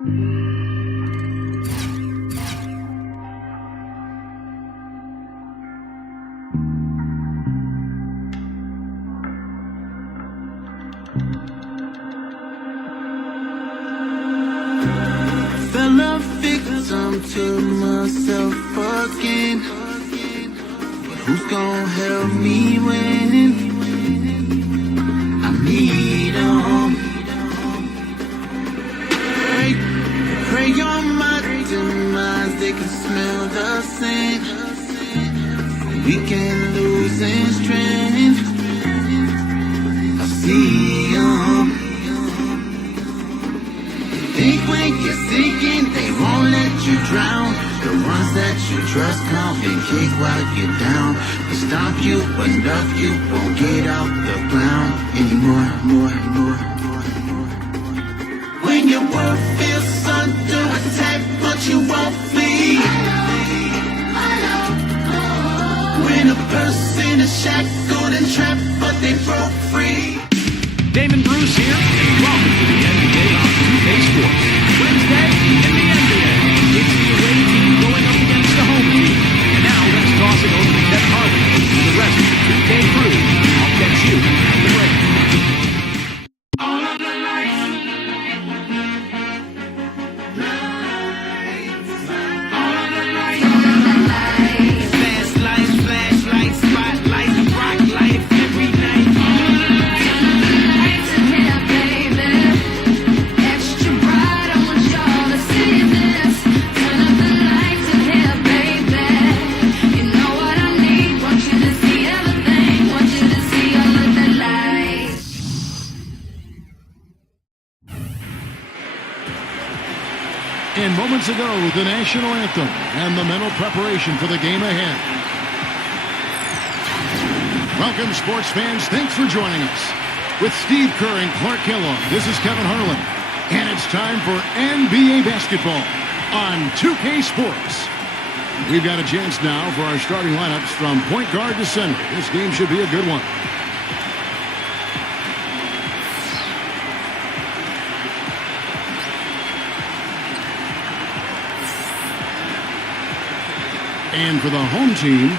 Fell a victim to myself again. Who's gonna help me when I need 'em? Pray on my demise, they can smell the scent. We can lose in strength. I see 'em. Think when you're sinking, they won't let you drown. The ones that you trust come and kick while you're down. They stomp you, but enough you won't get off the ground anymore. When your world feels under attack, but you won't flee. When a person is shackled and trapped, but they broke free. Damon Bruce here, and welcome to the NBA on 2K Sports. Wednesday in the NBA. It's the away team going up against the home team. And now let's toss it over to Kevin Harlan and the rest of the 2K crew. I'll catch you at the break. All of the lights. All of the lights. Fast lights, flashlights, spotlights, rock life every night. And moments ago, the national anthem and the mental preparation for the game ahead. Welcome, sports fans. Thanks for joining us. With Steve Kerr and Clark Kellogg, this is Kevin Harlan. And it's time for NBA basketball on 2K Sports. We've got a chance now for our starting lineups from point guard to center. This game should be a good one. And for the home team,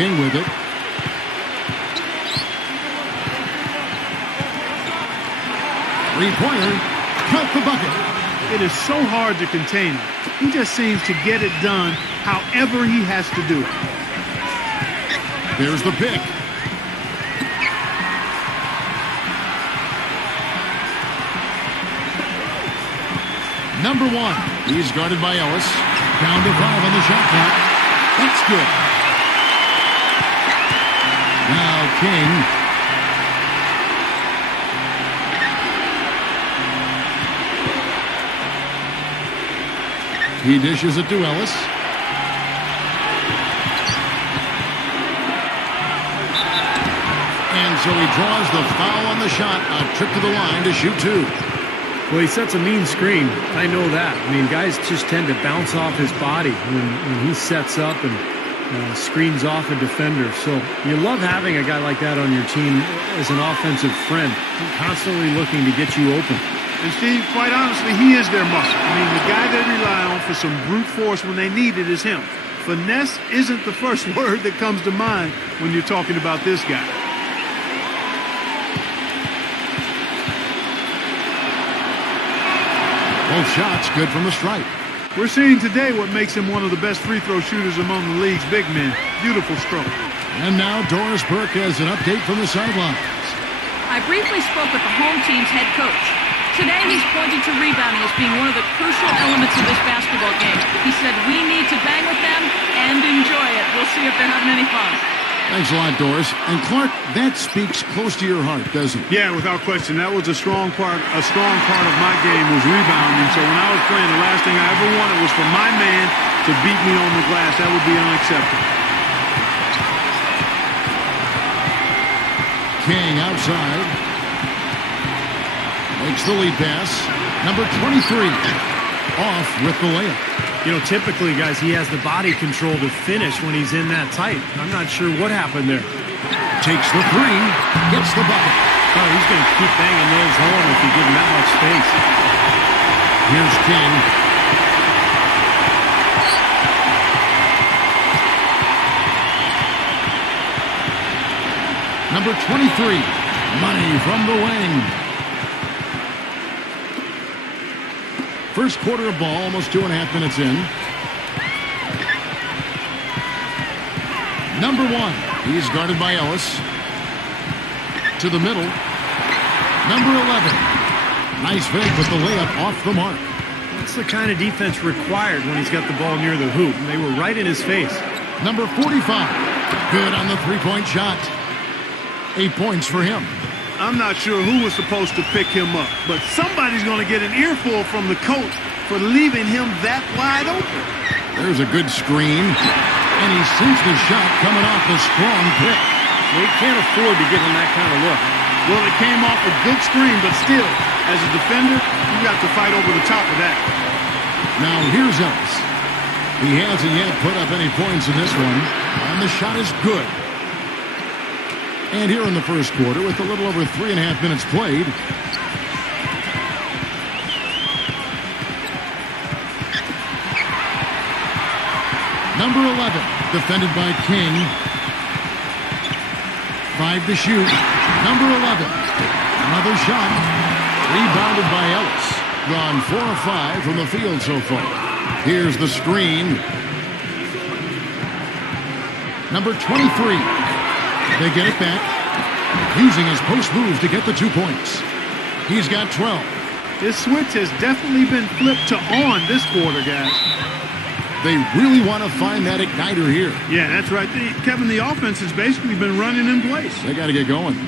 King with it. Three-pointer. Count the bucket. It is so hard to contain him. He just seems to get it done however he has to do it. There's the pick. Number one. He's guarded by Ellis. Down to 5 on the shot clock. That's good. Now King. He dishes it to Ellis. And so he draws the foul on the shot. A trip to the line to shoot two. Well, he sets a mean screen. I know that. I mean, guys just tend to bounce off his body when he sets up and screens off a defender. So you love having a guy like that on your team as an offensive friend, constantly looking to get you open. And Steve, quite honestly, he is their muscle. I mean, the guy they rely on for some brute force when they need it is him. Finesse isn't the first word that comes to mind when you're talking about this guy. Both shots good from the stripe. We're seeing today what makes him one of the best free throw shooters among the league's big men. Beautiful stroke. And now Doris Burke has an update from the sidelines. I briefly spoke with the home team's head coach. Today, he's pointed to rebounding as being one of the crucial elements of this basketball game. He said, we need to bang with them and enjoy it. We'll see if they're having any fun. Thanks a lot, Doris. And Clark, that speaks close to your heart, doesn't it? Yeah, without question. That was a strong part of my game was rebounding. So when I was playing, the last thing I ever wanted was for my man to beat me on the glass. That would be unacceptable. King outside. Makes the lead pass. Number 23 off with the layup. You know, typically, guys, he has the body control to finish when he's in that tight. I'm not sure what happened there. Takes the three. Gets the bucket. Oh, he's going to keep banging those home if you give him that much space. Here's King. Number 23. Money from the wing. First quarter of ball, almost 2.5 minutes in. Number 1. He's guarded by Ellis. To the middle. Number 11. Nice fake with the layup off the mark. That's the kind of defense required when he's got the ball near the hoop. They were right in his face. Number 45. Good on the three-point shot. 8 points for him. I'm not sure who was supposed to pick him up, but somebody's going to get an earful from the coach for leaving him that wide open. There's a good screen, and he sinks the shot coming off the strong pick. They can't afford to give him that kind of look. Well, it came off a good screen, but still, as a defender, you got to fight over the top of that. Now here's Ellis. He hasn't yet put up any points in this one, and the shot is good. And here in the first quarter, with a little over 3.5 minutes played, number 11, defended by King. 5 to shoot. Number 11, another shot. Rebounded by Ellis. Gone 4 of 5 from the field so far. Here's the screen. Number 23. They get it back, using his post move to get the 2 points. He's got 12. This switch has definitely been flipped to on this quarter, guys. They really want to find that igniter here. Yeah, that's right. Kevin, the offense has basically been running in place. They got to get going.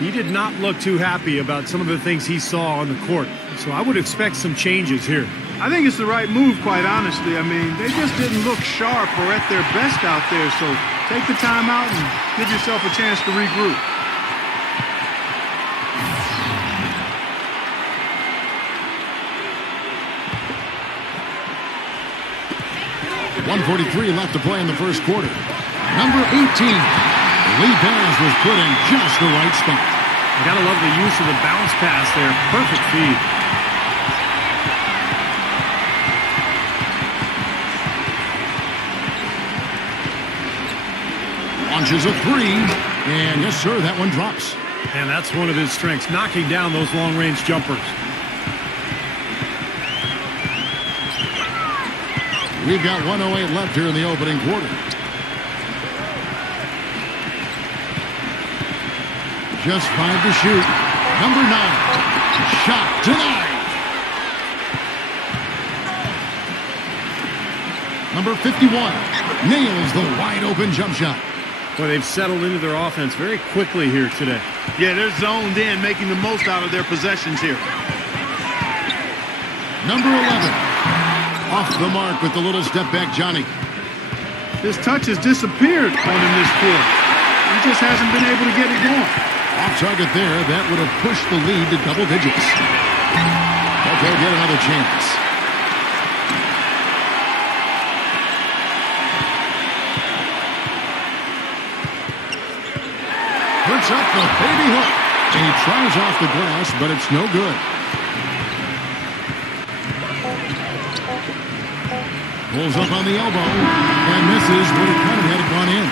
He did not look too happy about some of the things he saw on the court, so I would expect some changes here. I think it's the right move, quite honestly. I mean, they just didn't look sharp or at their best out there, so take the time out and give yourself a chance to regroup. .143 left to play in the first quarter. Number 18. The lead pass was put in just the right spot. You gotta love the use of the bounce pass there. Perfect feed. Launches a three, and yes, sir, that one drops. And that's one of his strengths, knocking down those long-range jumpers. We've got 1:08 left here in the opening quarter. Just 5 to shoot. Number 9. Shot denied. Number 51 nails the wide-open jump shot. Boy, they've settled into their offense very quickly here today. Yeah, they're zoned in, making the most out of their possessions here. Number 11. Off the mark with the little step back, Johnny. His touch has disappeared on him this quarter. He just hasn't been able to get it going. Off target there. That would have pushed the lead to double digits. But they'll get another chance. Puts up the baby hook. And he tries off the glass, but it's no good. Pulls up on the elbow and misses what it kind of had gone in.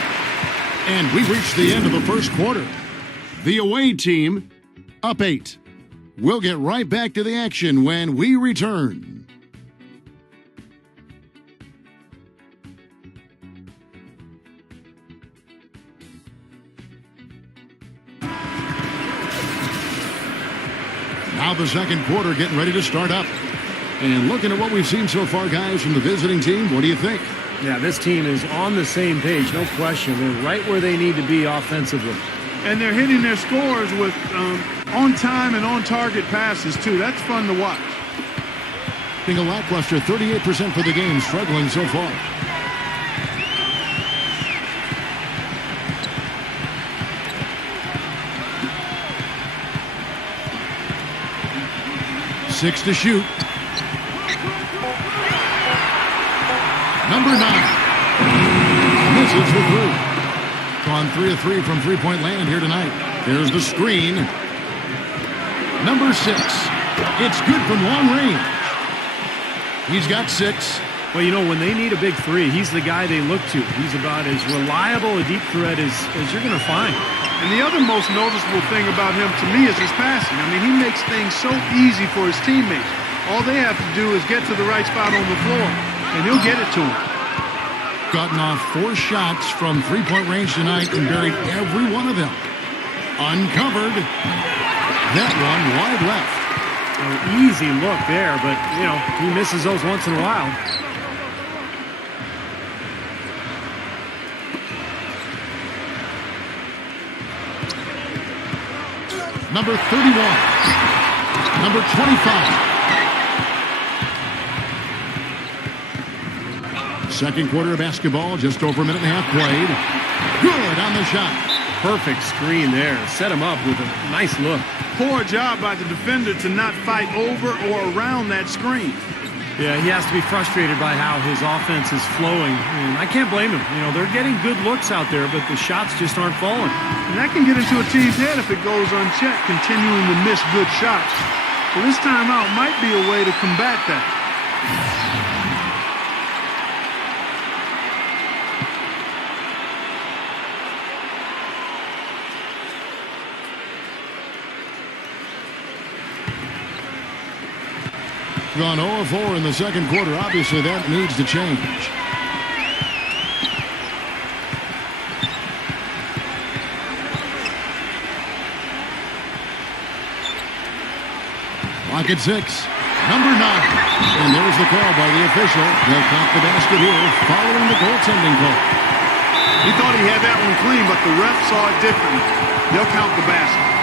And we reached the end of the first quarter. The away team up 8. We'll get right back to the action when we return. Now the second quarter getting ready to start up. And looking at what we've seen so far, guys, from the visiting team, what do you think? Yeah, this team is on the same page, no question. They're right where they need to be offensively. And they're hitting their scores with on-time and on-target passes, too. That's fun to watch. Being a lackluster 38% for the game, struggling so far. Six to shoot. Number 9. Misses for 3. Gone 3 of 3 from three-point land here tonight. There's the screen. Number 6. It's good from long range. He's got 6. Well, you know, when they need a big three, he's the guy they look to. He's about as reliable a deep threat as you're going to find. And the other most noticeable thing about him to me is his passing. I mean, he makes things so easy for his teammates. All they have to do is get to the right spot on the floor, and he'll get it to him. Gotten off 4 shots from three-point range tonight and buried every one of them. Uncovered. That one wide left. An easy look there, but, you know, he misses those once in a while. Number 31. Number 25. Second quarter of basketball, just over a minute and a half played. Good on the shot. Perfect screen there. Set him up with a nice look. Poor job by the defender to not fight over or around that screen. Yeah, he has to be frustrated by how his offense is flowing. And I can't blame him. You know, they're getting good looks out there, but the shots just aren't falling. And that can get into a team's head if it goes unchecked, continuing to miss good shots. Well, this timeout might be a way to combat that. Gone 0-4 in the second quarter. Obviously, that needs to change. Clock at 6. Number 9. And there's the call by the official. They'll count the basket here following the goaltending call. He thought he had that one clean, but the ref saw it differently. They'll count the basket.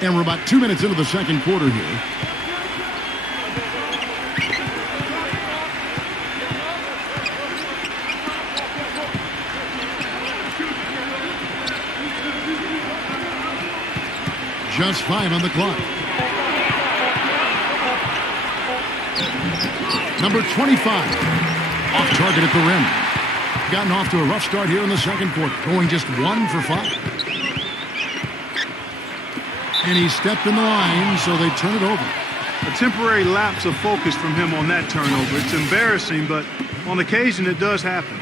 And we're about 2 minutes into the second quarter here. Just 5 on the clock. Number 25. Off target at the rim. Gotten off to a rough start here in the second quarter. Going just 1 for 5. And he stepped in the line, so they turn it over. A temporary lapse of focus from him on that turnover. It's embarrassing, but on occasion it does happen.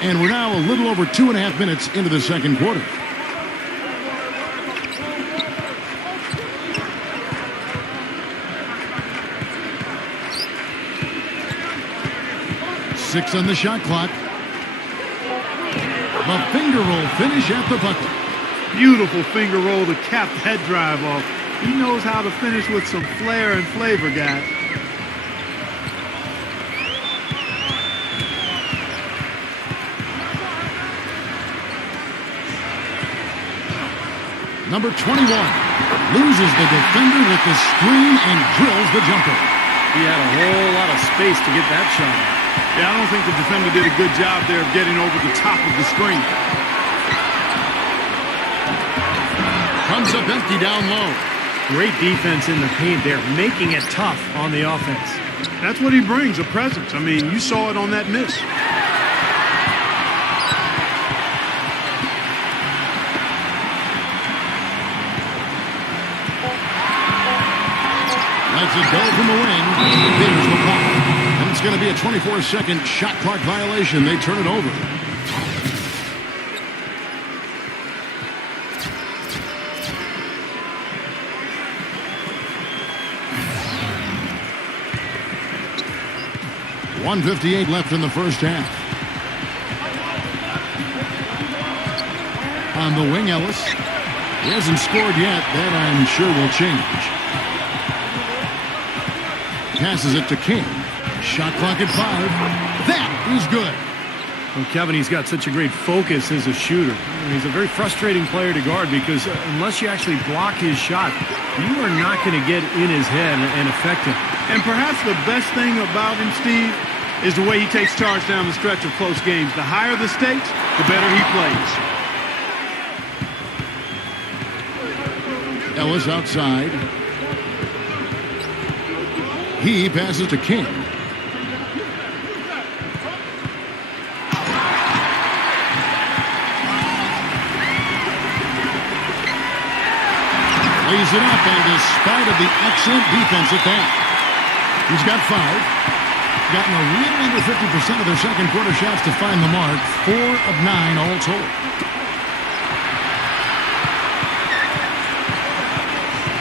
And we're now a little over 2.5 minutes into the second quarter. Six on the shot clock. The finger roll finish at the bucket. Beautiful finger roll to cap that drive off. He knows how to finish with some flair and flavor, guys. Number 21 loses the defender with the screen and drills the jumper. He had a whole lot of space to get that shot. Yeah, I don't think the defender did a good job there of getting over the top of the screen. Comes up empty down low. Great defense in the paint there, making it tough on the offense. That's what he brings, a presence. I mean, you saw it on that miss. lets it go from the wing. There's the foul. And it's going to be a 24-second shot clock violation. They turn it over. .158 left in the first half. On the wing, Ellis. He hasn't scored yet. That, I'm sure, will change. Passes it to King. Shot clock at 5. That is good. Well, Kevin, he's got such a great focus as a shooter. He's a very frustrating player to guard because unless you actually block his shot, you are not going to get in his head and affect him. And perhaps the best thing about him, Steve, is the way he takes charge down the stretch of close games. The higher the stakes, the better he plays. Ellis outside. He passes to King. Lays it up, and despite of the excellent defense at that, he's got 5. Gotten a little under 50% of their second quarter shots to find the mark. 4 of 9 all told.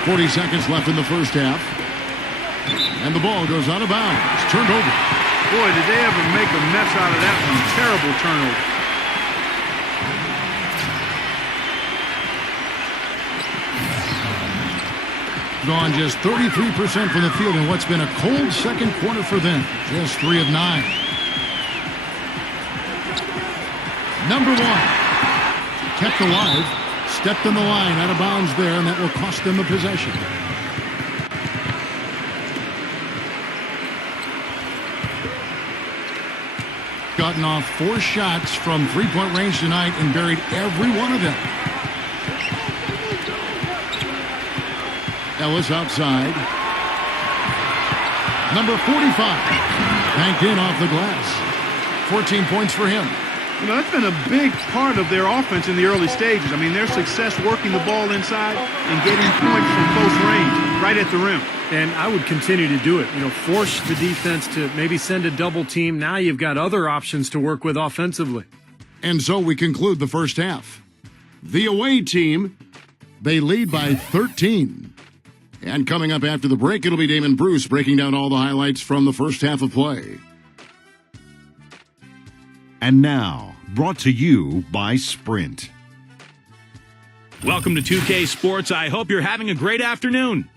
40 seconds left in the first half. And the ball goes out of bounds. Turned over. Boy, did they ever make a mess out of that one. Terrible turnover. Gone just 33% from the field in what's been a cold second quarter for them. Just 3 of 9. Number 1. Kept alive. Stepped in the line out of bounds there, and that will cost them a possession. Gotten off 4 shots from three-point range tonight and buried every one of them. Ellis outside. Number 45. Banked in off the glass. 14 points for him. You know, that's been a big part of their offense in the early stages. I mean, their success working the ball inside and getting points from close range, right at the rim. And I would continue to do it. You know, force the defense to maybe send a double team. Now you've got other options to work with offensively. And so we conclude the first half. The away team, they lead by 13. And coming up after the break, it'll be Damon Bruce breaking down all the highlights from the first half of play. And now, brought to you by Sprint. Welcome to 2K Sports. I hope you're having a great afternoon.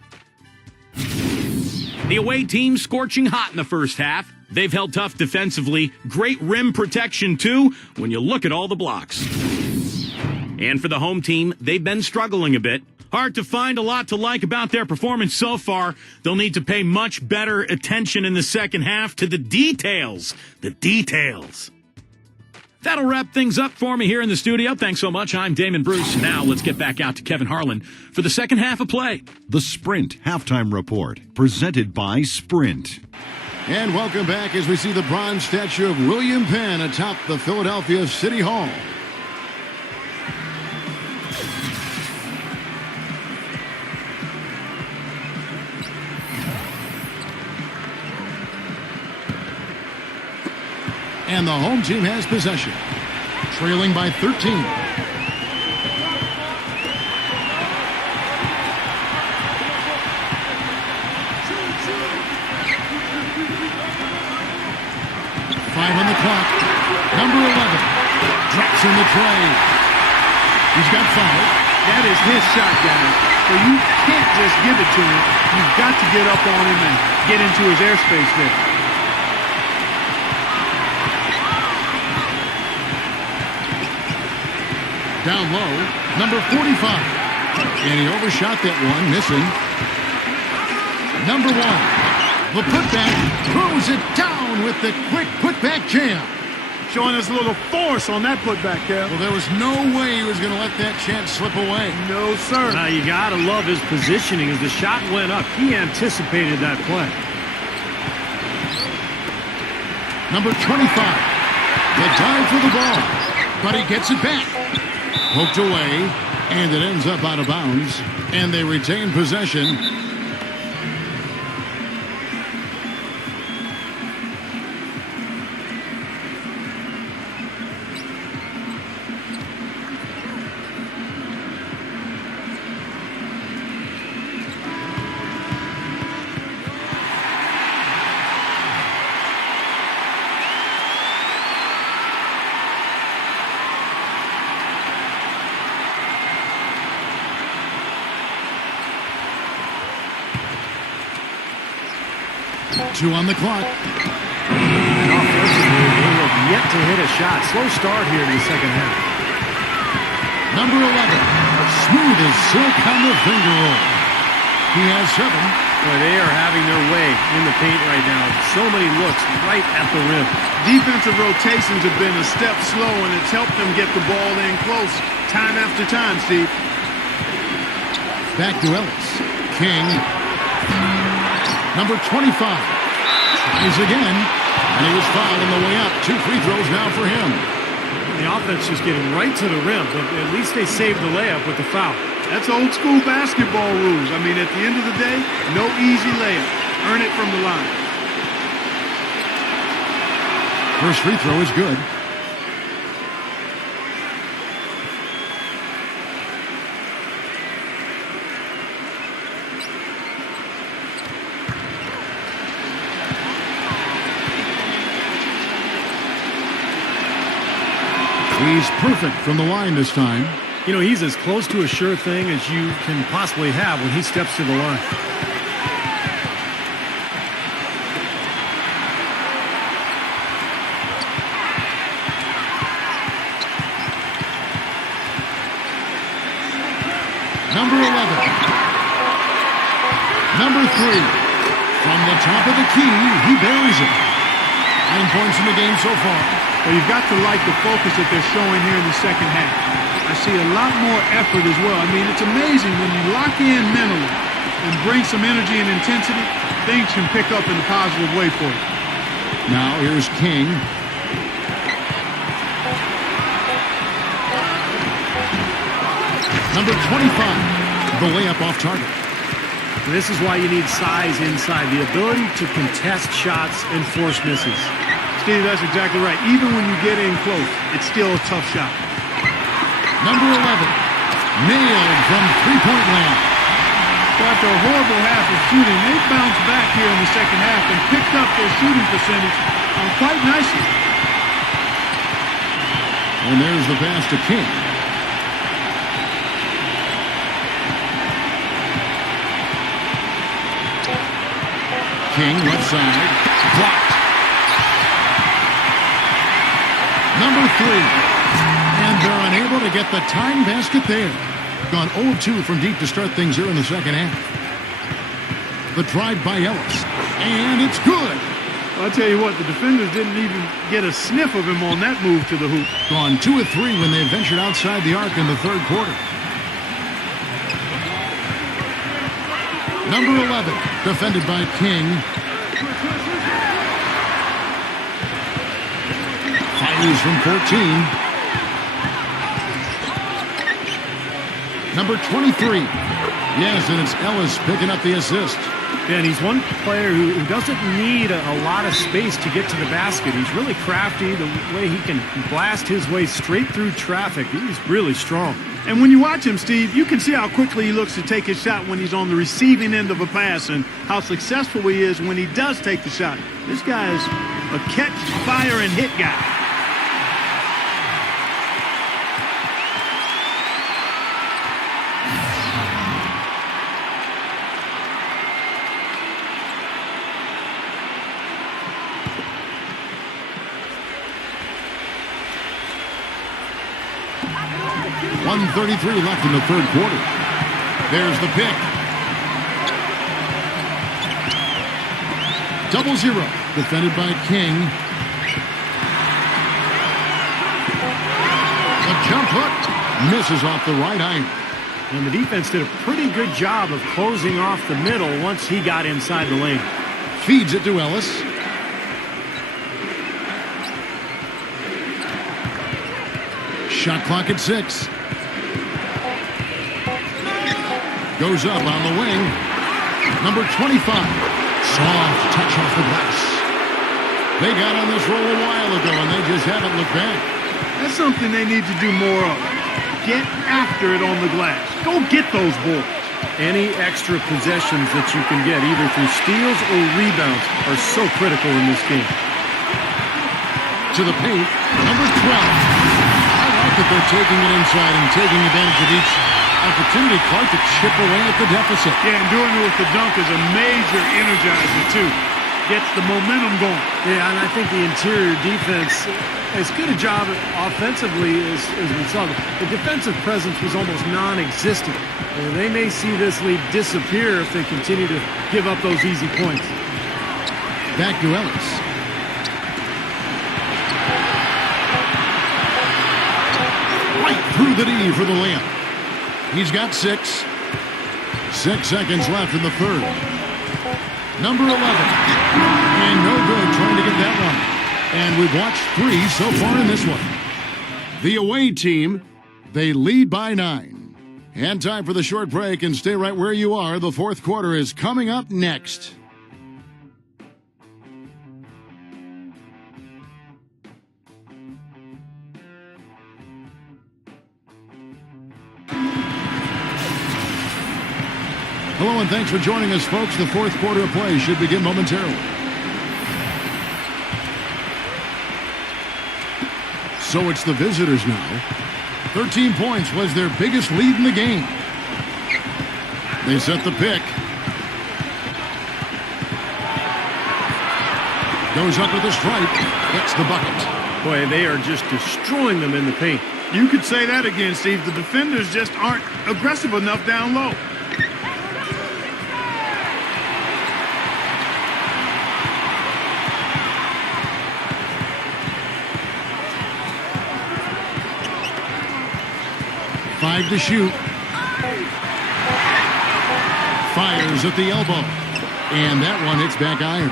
The away team scorching hot in the first half. They've held tough defensively. Great rim protection, too, when you look at all the blocks. And for the home team, they've been struggling a bit. Hard to find a lot to like about their performance so far. They'll need to pay much better attention in the second half to the details. The details. That'll wrap things up for me here in the studio. Thanks so much. I'm Damon Bruce. Now let's get back out to Kevin Harlan for the second half of play. The Sprint Halftime Report, presented by Sprint. And welcome back as we see the bronze statue of William Penn atop the Philadelphia City Hall. And the home team has possession, trailing by 13. 5 on the clock. Number 11 drops in the tray. He's got 5. That is his shot, guys. So you can't just give it to him. You've got to get up on him and get into his airspace there. Down low, number 45. And he overshot that one, missing. Number 1. The putback throws it down with the quick putback jam. Showing us a little force on that putback, Kev. Well, there was no way he was going to let that chance slip away. No, sir. Now, you got to love his positioning. As the shot went up, he anticipated that play. Number 25. The dive for the ball, but he gets it back. Poked away, and it ends up out of bounds, and they retain possession. 2 on the clock. And offensively, they have yet to hit a shot. Slow start here in the second half. Number 11, smooth as silk on the finger roll. He has 7. Boy, they are having their way in the paint right now. So many looks right at the rim. Defensive rotations have been a step slow, and it's helped them get the ball in close time after time, Steve. Back to Ellis. King. Number 25. Tries again, and he was fouled on the way up. 2 free throws now for him. The offense just getting right to the rim, but at least they saved the layup with the foul. That's old school basketball rules. I mean, at the end of the day, no easy layup. Earn it from the line. First free throw is good. He's perfect from the line this time. You know, he's as close to a sure thing as you can possibly have when he steps to the line. Number 11. Number 3. From the top of the key, he buries it. 9 points in the game so far. Well, you've got to like the focus that they're showing here in the second half. I see a lot more effort as well. I mean, it's amazing when you lock in mentally and bring some energy and intensity, things can pick up in a positive way for you. Now here's King. Number 25, the layup off target. This is why you need size inside, the ability to contest shots and force misses. Steve, that's exactly right. Even when you get in close, it's still a tough shot. Number 11, nailed from three-point land. So after a horrible half of shooting, they bounced back here in the second half and picked up their shooting percentage quite nicely. And there's the pass to King. King, left side, blocked. Number 3, and they're unable to get the tying basket there. Gone 0-2 from deep to start things here in the second half. The drive by Ellis, and it's good. Well, I'll tell you what, the defenders didn't even get a sniff of him on that move to the hoop. Gone 2 of 3 when they ventured outside the arc in the third quarter. Number 11, defended by King. Fires from 14. Number 23. Yes, and it's Ellis picking up the assist. Yeah, and he's one player who doesn't need a lot of space to get to the basket. He's really crafty, the way he can blast his way straight through traffic. He's really strong. And when you watch him, Steve, you can see how quickly he looks to take his shot when he's on the receiving end of a pass and how successful he is when he does take the shot. This guy is a catch, fire, and hit guy. .133 left in the third quarter. There's the pick. 0-0. Defended by King. The jump hook misses off the right iron. And the defense did a pretty good job of closing off the middle once he got inside the lane. Feeds it to Ellis. Shot clock at 6. Goes up on the wing. Number 25. Soft touch off the glass. They got on this roll a while ago, and they just haven't looked back. That's something they need to do more of. Get after it on the glass. Go get those boards. Any extra possessions that you can get, either through steals or rebounds, are so critical in this game. To the paint, number 12. I like that they're taking it inside and taking advantage of each opportunity, Clark, to chip away at the deficit. Yeah, and doing it with the dunk is a major energizer, too. gets the momentum going. Yeah, and I think the interior defense, as good a job offensively as we saw, the defensive presence was almost non-existent. And they may see this lead disappear if they continue to give up those easy points. Back to Ellis. Right through the D for the layup. He's got 6. 6 seconds left in the third. Number 11. And no good trying to get that one. And we've watched 3 so far in this one. The away team, they lead by 9. And time for the short break, and stay right where you are. The fourth quarter is coming up next. Hello and thanks for joining us, folks. The fourth quarter of play should begin momentarily. So it's the visitors now. 13 points was their biggest lead in the game. They set the pick. Goes up with a stripe. Gets the bucket. Boy, they are just destroying them in the paint. You could say that again, Steve. The defenders just aren't aggressive enough down low. Five to shoot. Fires at the elbow. And that one hits back iron.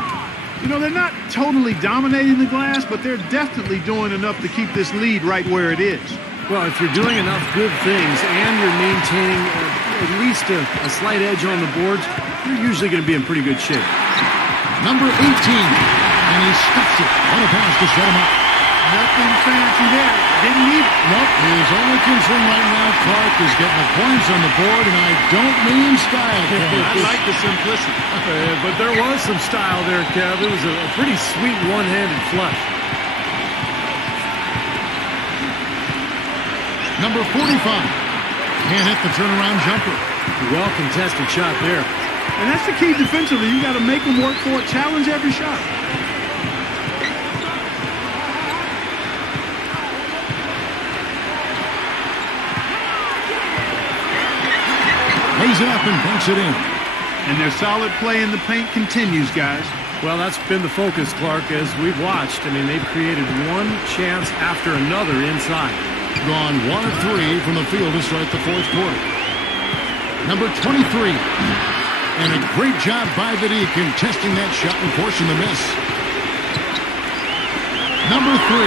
You know, they're not totally dominating the glass, but they're definitely doing enough to keep this lead right where it is. Well, if you're doing enough good things and you're maintaining at least a slight edge on the boards, you're usually going to be in pretty good shape. Number 18. And he stuffs it. What a pass to set him up. Nothing fancy there. Didn't need it. Nope. His only concern right now, Clark, is getting the points on the board, and I don't mean style points. I like the simplicity. But there was some style there, Kev. It was a pretty sweet one-handed flush. Number 45. Can't hit the turnaround jumper. Well-contested shot there. And that's the key defensively. You got to make them work for it. Challenge every shot. Lays it up and banks it in. And their solid play in the paint continues, guys. Well, that's been the focus, Clark, as we've watched. I mean, they've created one chance after another inside. Gone 1 of 3 from the field to start the fourth quarter. Number 23. And a great job by the D contesting that shot and forcing the miss. Number 3.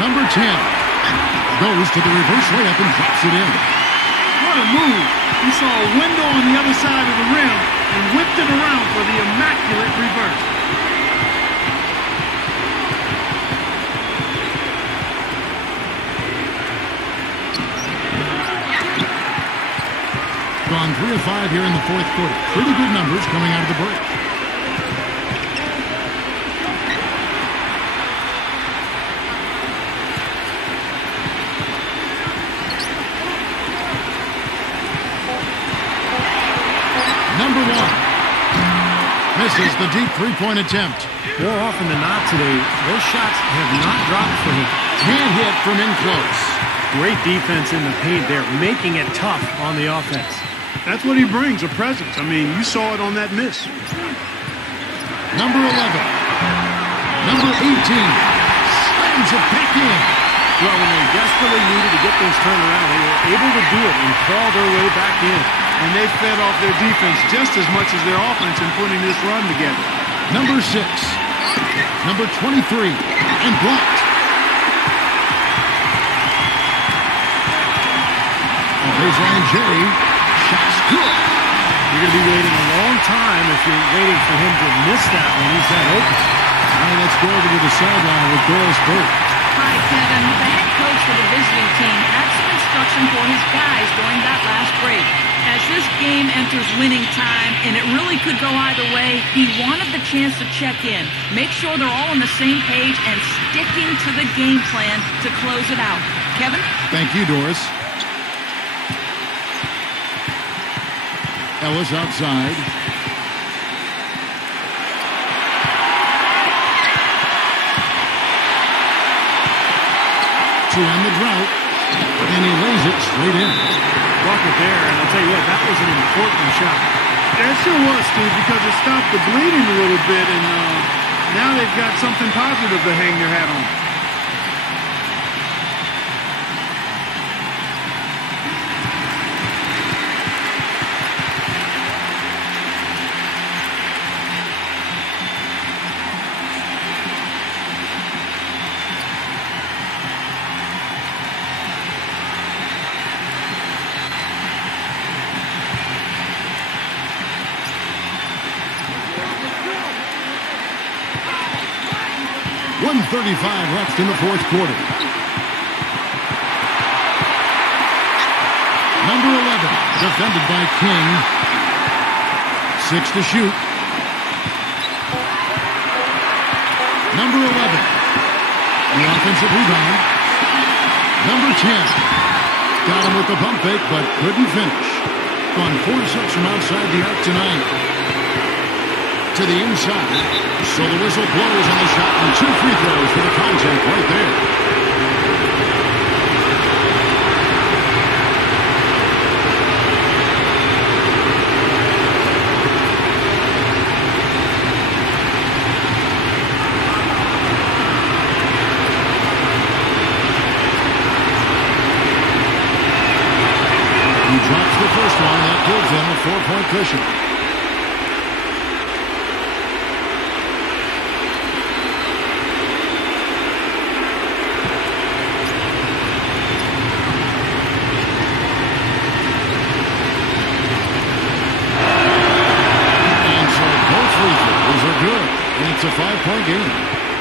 Number 10. Goes to the reverse layup and drops it in. What a move. He saw a window on the other side of the rim and whipped it around for the immaculate reverse. Gone 3 of 5 here in the fourth quarter. Pretty good numbers coming out of the break. Number 1. Misses the deep three-point attempt. More often than not today, those shots have not dropped for him. Can't hit from in close. Great defense in the paint there, making it tough on the offense. That's what he brings, a presence. I mean, you saw it on that miss. Number 11. Number 18. Slams it back in. Well, when they desperately needed to get things turned around, they were able to do it and claw their way back in. And they fed off their defense just as much as their offense in putting this run together. Number 6. Number 23. And blocked. Baseline J. Shot's good. You're going to be waiting a long time if you're waiting for him to miss that when he's that open. All right, let's go over to the sideline with Doris Burke. Hi, Kevin. The head coach for the visiting team had some instruction for his guys during that last break. As this game enters winning time, and it really could go either way, he wanted the chance to check in, make sure they're all on the same page, and sticking to the game plan to close it out. Kevin? Thank you, Doris. Ellis outside. to end the drought, and he lays it straight in. Bucket there, and I'll tell you what, that was an important shot. Yeah, it sure was, Steve, because it stopped the bleeding a little bit, and now they've got something positive to hang their hat on. .135 left in the fourth quarter. Number 11, defended by King. 6 to shoot. Number 11, the offensive rebound. Number 10, got him with the pump fake, but couldn't finish. On 4-6 from outside the arc tonight. To the inside. So the whistle blows on the shot, and 2 free throws for the contact right there. He drops the first one. That gives them a 4-point cushion. It's a 5-point game.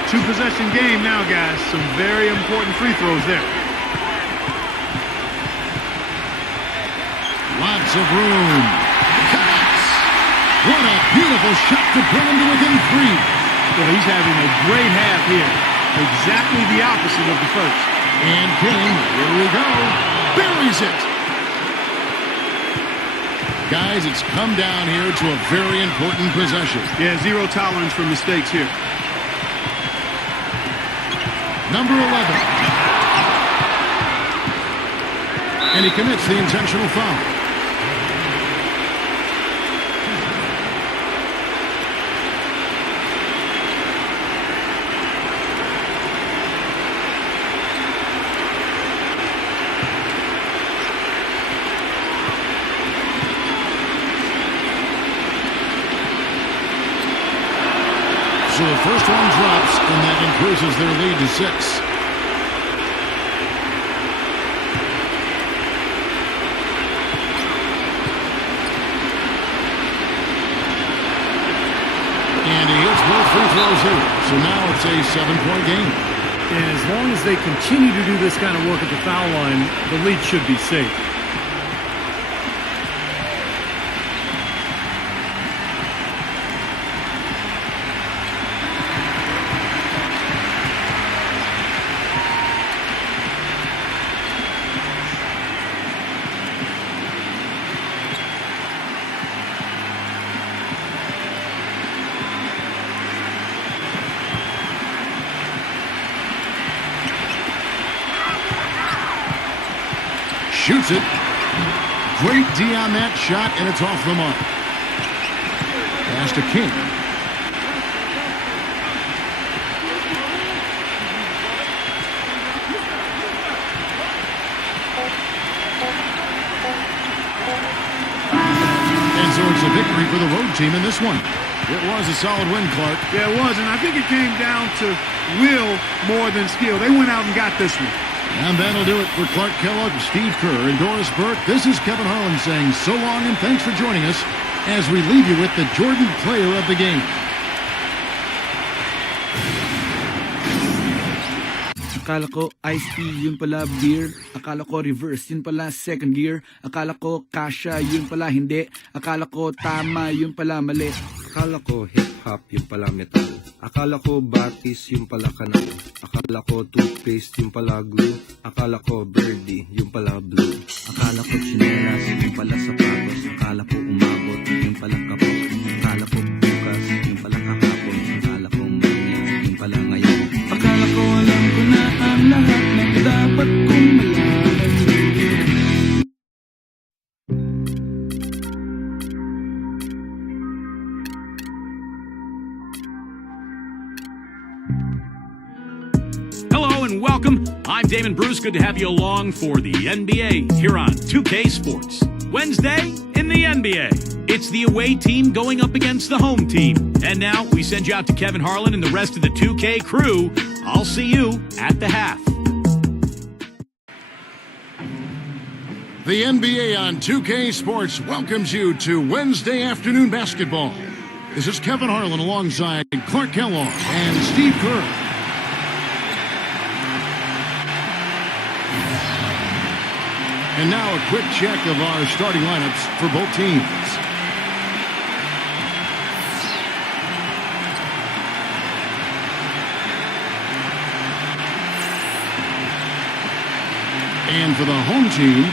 2-possession game now, guys. Some very important free throws there. Lots of room. Connects. What a beautiful shot to bring him to within 3. Well, he's having a great half here. Exactly the opposite of the first. And King, here we go, buries it. Guys, it's come down here to a very important possession. Yeah, 0 tolerance for mistakes here. Number 11. And he commits the intentional foul. So the first one drops, and that increases their lead to 6. And he hits both free throws here. So now it's a 7-point game. And as long as they continue to do this kind of work at the foul line, the lead should be safe. Shoots it. Great D on that shot, and it's off the mark. Pass to King. And so it's a victory for the road team in this one. It was a solid win, Clark. Yeah, it was, and I think it came down to will more than skill. They went out and got this one. And that'll do it for Clark Kellogg, Steve Kerr, and Doris Burke. This is Kevin Harlan saying so long and thanks for joining us as we leave you with the Jordan player of the game. Akala ko iced tea, yun pala beer. Akala ko reverse, yun pala second gear. Akala ko kasha, yun pala hindi. Akala ko tama, yun pala mali. Akala ko hip-hop, yung pala metal. Akala ko batis, yung pala kanal. Akala ko toothpaste, yung pala glue. Akala ko birdie, yung pala blue. Akala ko chinelas, yung pala sapatos. Akala ko umabot, yung pala kapot. Akala ko bukas, yung pala kahapon. Akala ko mamaya, yung pala ngayon. Akala ko alam ko na ang lahat ng dapat welcome. I'm Damon Bruce. Good to have you along for the NBA here on 2K Sports. Wednesday in the NBA. It's the away team going up against the home team. And now we send you out to Kevin Harlan and the rest of the 2K crew. I'll see you at the half. The NBA on 2K Sports welcomes you to Wednesday afternoon basketball. This is Kevin Harlan alongside Clark Kellogg and Steve Kerr. And now a quick check of our starting lineups for both teams. And for the home team,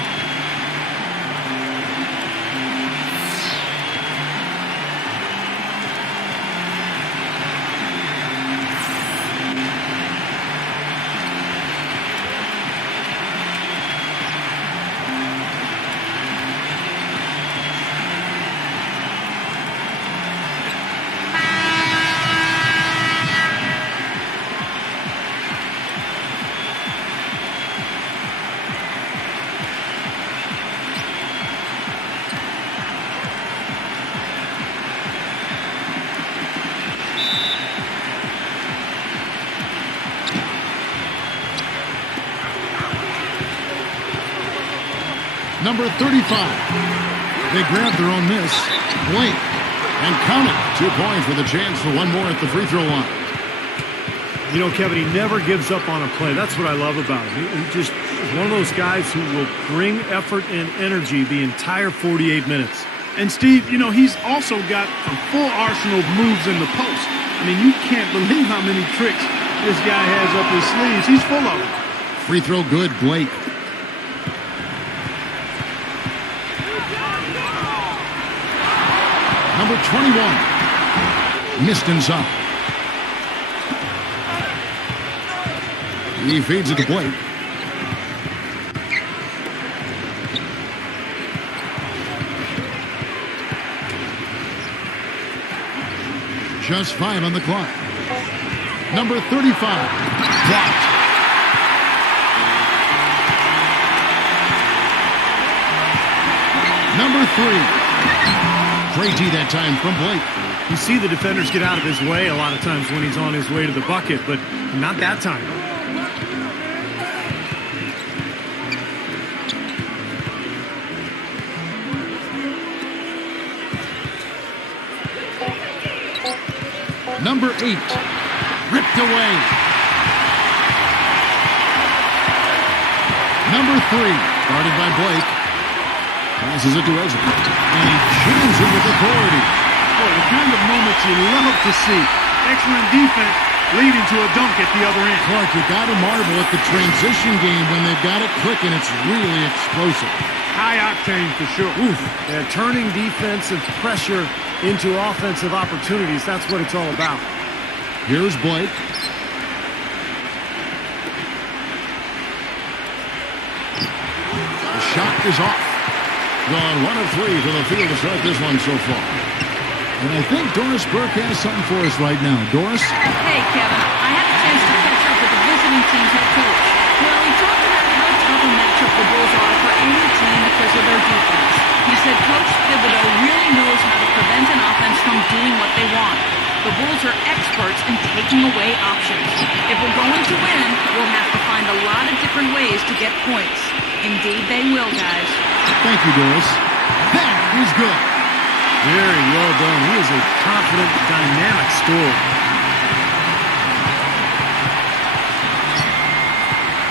number 35. They grab their own miss. Blake. And count it. 2 points with a chance for one more at the free throw line. You know, Kevin, he never gives up on a play. That's what I love about him. He just is one of those guys who will bring effort and energy the entire 48 minutes. And Steve, you know, he's also got a full arsenal of moves in the post. I mean, you can't believe how many tricks this guy has up his sleeves. He's full of them. Free throw good, Blake. Number 21. Missed inside. He feeds it to Blake. Just 5 on the clock. Number 35. Blocked. Number 3. Great D that time from Blake. You see the defenders get out of his way a lot of times when he's on his way to the bucket, but not that time. Number 8. Ripped away. Number 3. Guarded by Blake. Passes it to Ezra. And he jams it with authority. Boy, the kind of moments you love to see. Excellent defense leading to a dunk at the other end. Clark, you got to marvel at the transition game when they've got it clicking. It's really explosive. High octane for sure. Oof. They're turning defensive pressure into offensive opportunities. That's what it's all about. Here's Blake. The shot is off. Gone 1 of 3 to the field to start this one so far. And I think Doris Burke has something for us right now. Doris? Hey, Kevin, I had a chance to catch up with the visiting team's head coach. Well, he talked about how tough a matchup the Bulls are for any team because of their defense. He said Coach Thibodeau really knows how to prevent an offense from doing what they want. The Bulls are experts in taking away options. If we're going to win, we'll have to find a lot of different ways to get points. Indeed they will, guys. Thank you, Doris. That is good. Very well done. He is a confident, dynamic scorer.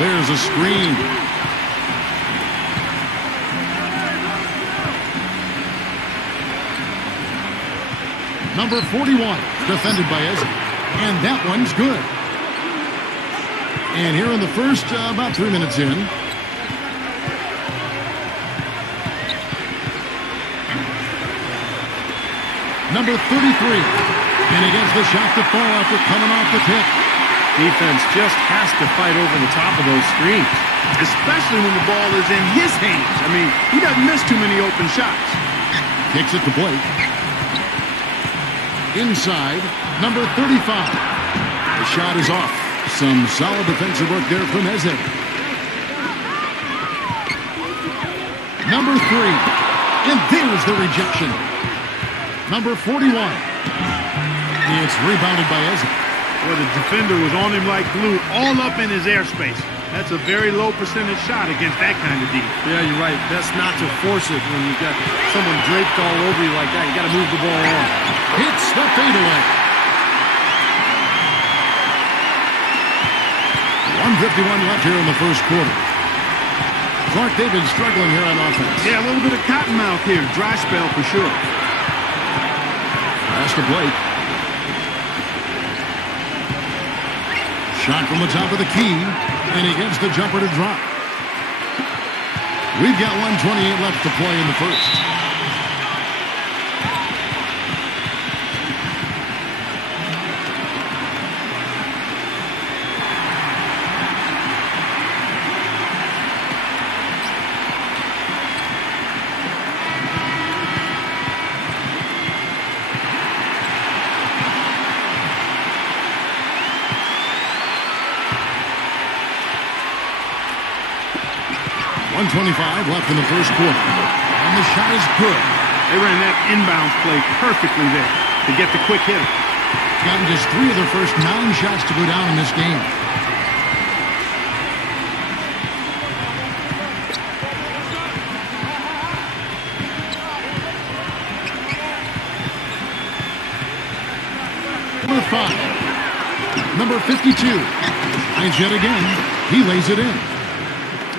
There's a screen. Number 41, defended by Ezra. And that one's good. And here in the first, about 3 minutes in. Number 33. And he gets the shot to fall after coming off the tip. Defense just has to fight over the top of those screens. Especially when the ball is in his hands. I mean, he doesn't miss too many open shots. Kicks it to Blake. Inside, number 35. The shot is off. Some solid defensive work there from Eze. Number 3. And there's the rejection. Number 41. It's rebounded by Eze. Well, the defender was on him like glue, all up in his airspace. That's a very low percentage shot against that kind of D. Yeah, you're right. Best not to force it when you've got someone draped all over you like that. You got to move the ball on. Hits the fadeaway. 1:51 left here in the first quarter. Clark, they've been struggling here on offense. Yeah, a little bit of cottonmouth here. Dry spell for sure. Pass to Blake. Shot from the top of the key, and he gets the jumper to drop. We've got 1:28 left to play in the first. .25 left in the first quarter. And the shot is good. They ran that inbounds play perfectly there to get the quick hitter. Gotten just 3 of their first 9 shots to go down in this game. Number 5. Number 52. Finds yet again. He lays it in.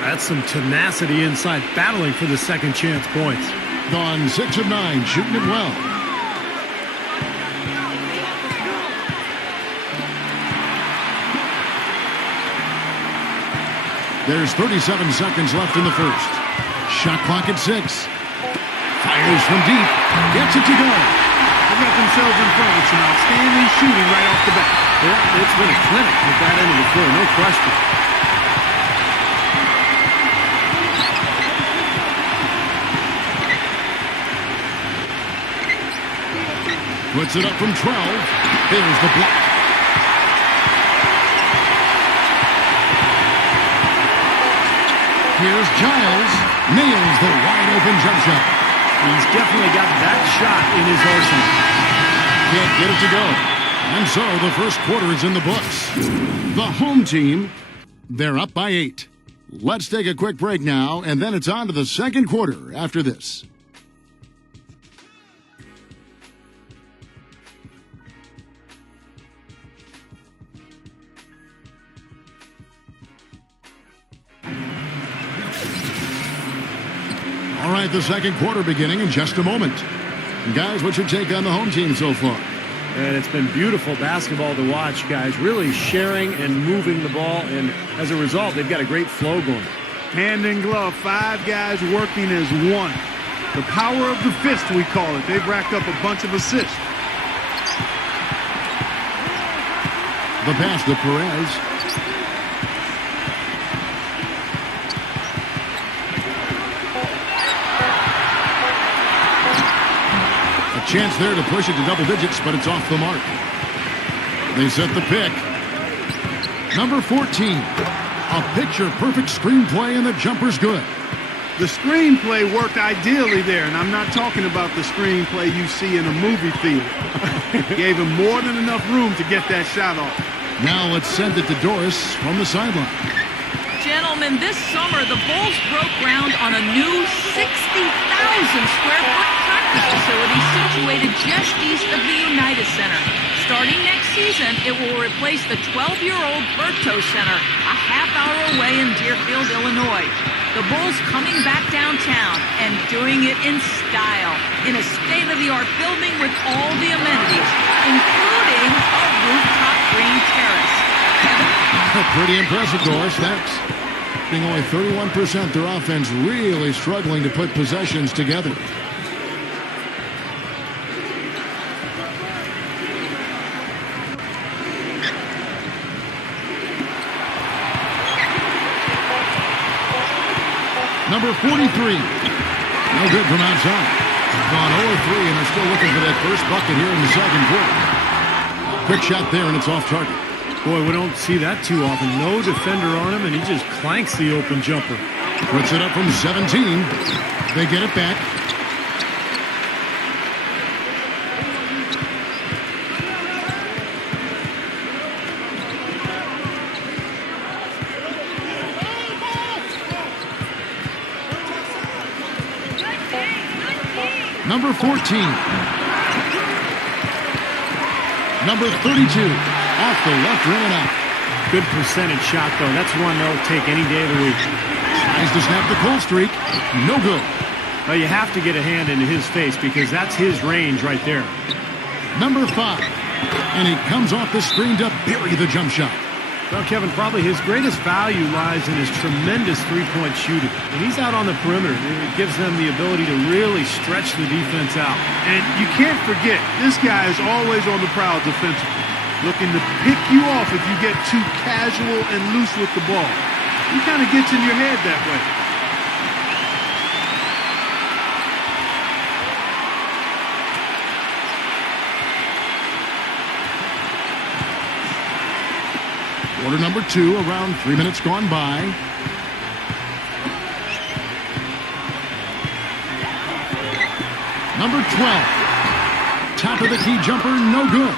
That's some tenacity inside, battling for the second chance points. Gone 6 of 9, shooting it well. There's 37 seconds left in the first. Shot clock at 6. Fires from deep. Gets it to go. They got themselves in front with some outstanding shooting right off the bat. Yeah, it's been a clinic at that end of the floor, no question. Puts it up from 12. There's the block. Here's Giles. Nails the wide open jump shot. He's definitely got that shot in his arsenal. Can't get it to go. And so the first quarter is in the books. The home team, they're up by 8. Let's take a quick break now, and then it's on to the second quarter after this. All right, the second quarter beginning in just a moment. Guys, what's your take on the home team so far? And it's been beautiful basketball to watch, guys. Really sharing and moving the ball, and as a result, they've got a great flow going. Hand in glove, 5 guys working as one. The power of the fist, we call it. They've racked up a bunch of assists. The pass to Perez. Chance there to push it to double digits, but it's off the mark. They set the pick. Number 14. A picture-perfect screenplay, and the jumper's good. The screenplay worked ideally there, and I'm not talking about the screenplay you see in a movie theater. Gave him more than enough room to get that shot off. Now let's send it to Doris from the sideline. Gentlemen, this summer the Bulls broke ground on a new 60,000 square foot practice facility situated just east of the United Center. Starting next season, it will replace the 12-year-old Berto Center, a half-hour away in Deerfield, Illinois. The Bulls coming back downtown and doing it in style, in a state-of-the-art building with all the amenities, including a rooftop green terrace. Kevin? Pretty impressive, Doris. Thanks. Being only 31%, their offense really struggling to put possessions together. Number 43. No good from outside. Gone 0-3, and they're still looking for that first bucket here in the second quarter. Quick shot there, and it's off target. Boy, we don't see that too often. No defender on him, and he just clanks the open jumper. Puts it up from 17. They get it back. Number 14. Number 32. Off the left rim and out. Good percentage shot, though. That's one they'll take any day of the week. Tries to snap the cold streak. No good. Well, you have to get a hand into his face because that's his range right there. Number 5. And he comes off the screen to bury the jump shot. Well, Kevin, probably his greatest value lies in his tremendous three-point shooting. When he's out on the perimeter, it gives them the ability to really stretch the defense out. And you can't forget, this guy is always on the prowl defensively, looking to pick you off if you get too casual and loose with the ball. He kind of gets in your head that way. Quarter number 2, around 3 minutes gone by. Number 12. Top of the key jumper, no good.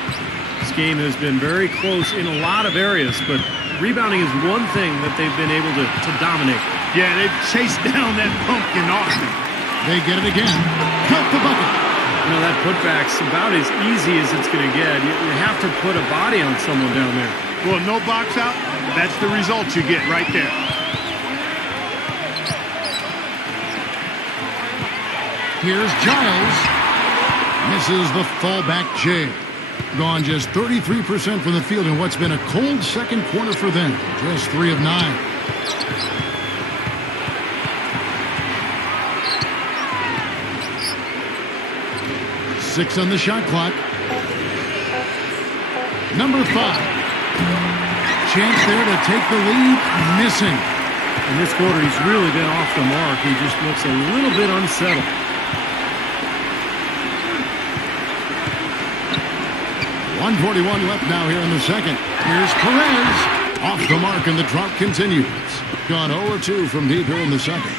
This game has been very close in a lot of areas, but rebounding is one thing that they've been able to dominate. Yeah, they've chased down that pumpkin often. They get it again. Count the bucket. You know, that putback's about as easy as it's going to get. You have to put a body on someone down there. Well, no box out, that's the result you get right there. Here's Giles. Misses the fallback J. Gone just 33% from the field in what's been a cold second quarter for them. Just 3 of 9. Six on the shot clock. Number 5. Chance there to take the lead. Missing. In this quarter, he's really been off the mark. He just looks a little bit unsettled. .141 left now here in the second. Here's Perez. Off the mark, and the drought continues. Gone 0-2 from deep here in the second.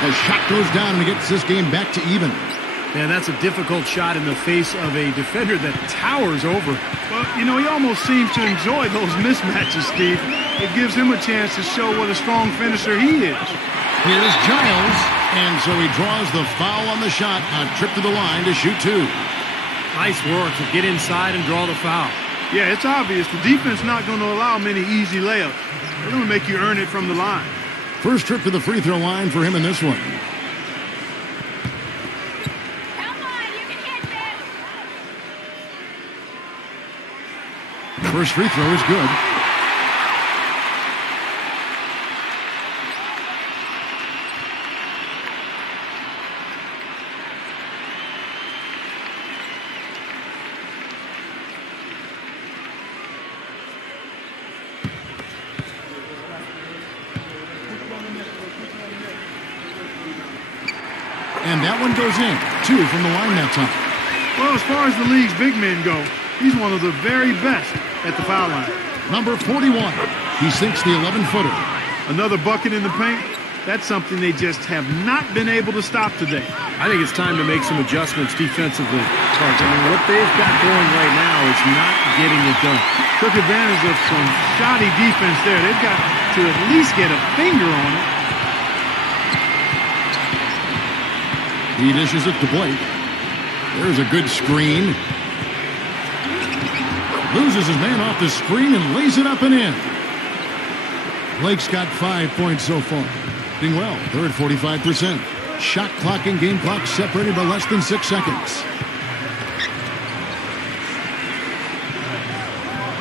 The shot goes down, and it gets this game back to even. Man, that's a difficult shot in the face of a defender that towers over. Well, you know, he almost seems to enjoy those mismatches, Steve. It gives him a chance to show what a strong finisher he is. Here's Giles, and so he draws the foul on the shot. A trip to the line to shoot 2. Nice work to get inside and draw the foul. Yeah, it's obvious. The defense not going to allow many easy layups. They're going to make you earn it from the line. First trip to the free throw line for him in this one. First free throw is good. And that one goes in. 2 from the line that time. Well, as far as the league's big men go, he's one of the very best at the foul line. Number 41. He sinks the 11-footer. Another bucket in the paint. That's something they just have not been able to stop today. I think it's time to make some adjustments defensively. I mean, what they've got going right now is not getting it done. Took advantage of some shoddy defense there. They've got to at least get a finger on it. He dishes it to Blake. There's a good screen. Loses his man off the screen and lays it up and in. Blake's got 5 points so far. Doing well, they're at 45%. Shot clock and game clock separated by less than 6 seconds.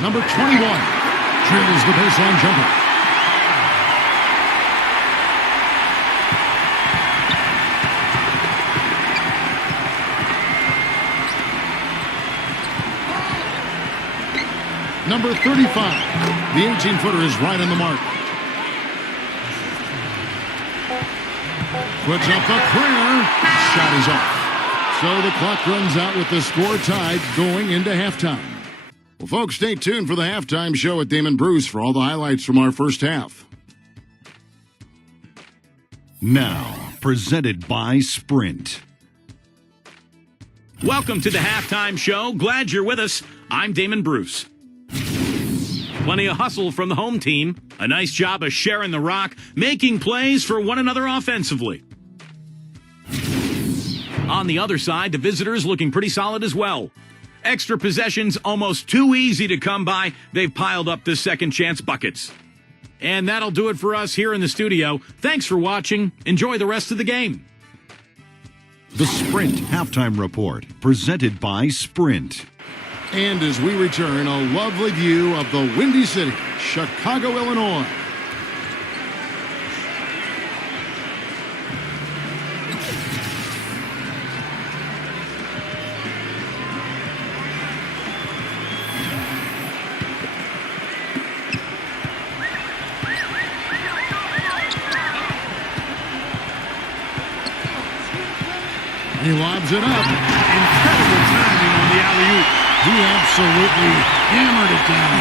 Number 21 drills the baseline jumper. Number 35. The 18-footer is right on the mark. Puts up a prayer. Shot is off. So the clock runs out with the score tied going into halftime. Well, folks, stay tuned for the halftime show with Damon Bruce for all the highlights from our first half. Now, presented by Sprint. Welcome to the halftime show. Glad you're with us. I'm Damon Bruce. Plenty of hustle from the home team. A nice job of sharing the rock, making plays for one another offensively. On the other side, the visitors looking pretty solid as well. Extra possessions almost too easy to come by. They've piled up the second chance buckets. And that'll do it for us here in the studio. Thanks for watching. Enjoy the rest of the game. The Sprint Halftime Report, presented by Sprint. And as we return, a lovely view of the Windy City, Chicago, Illinois. He lobs it up. Incredible timing on the alley-oop. He absolutely hammered it down.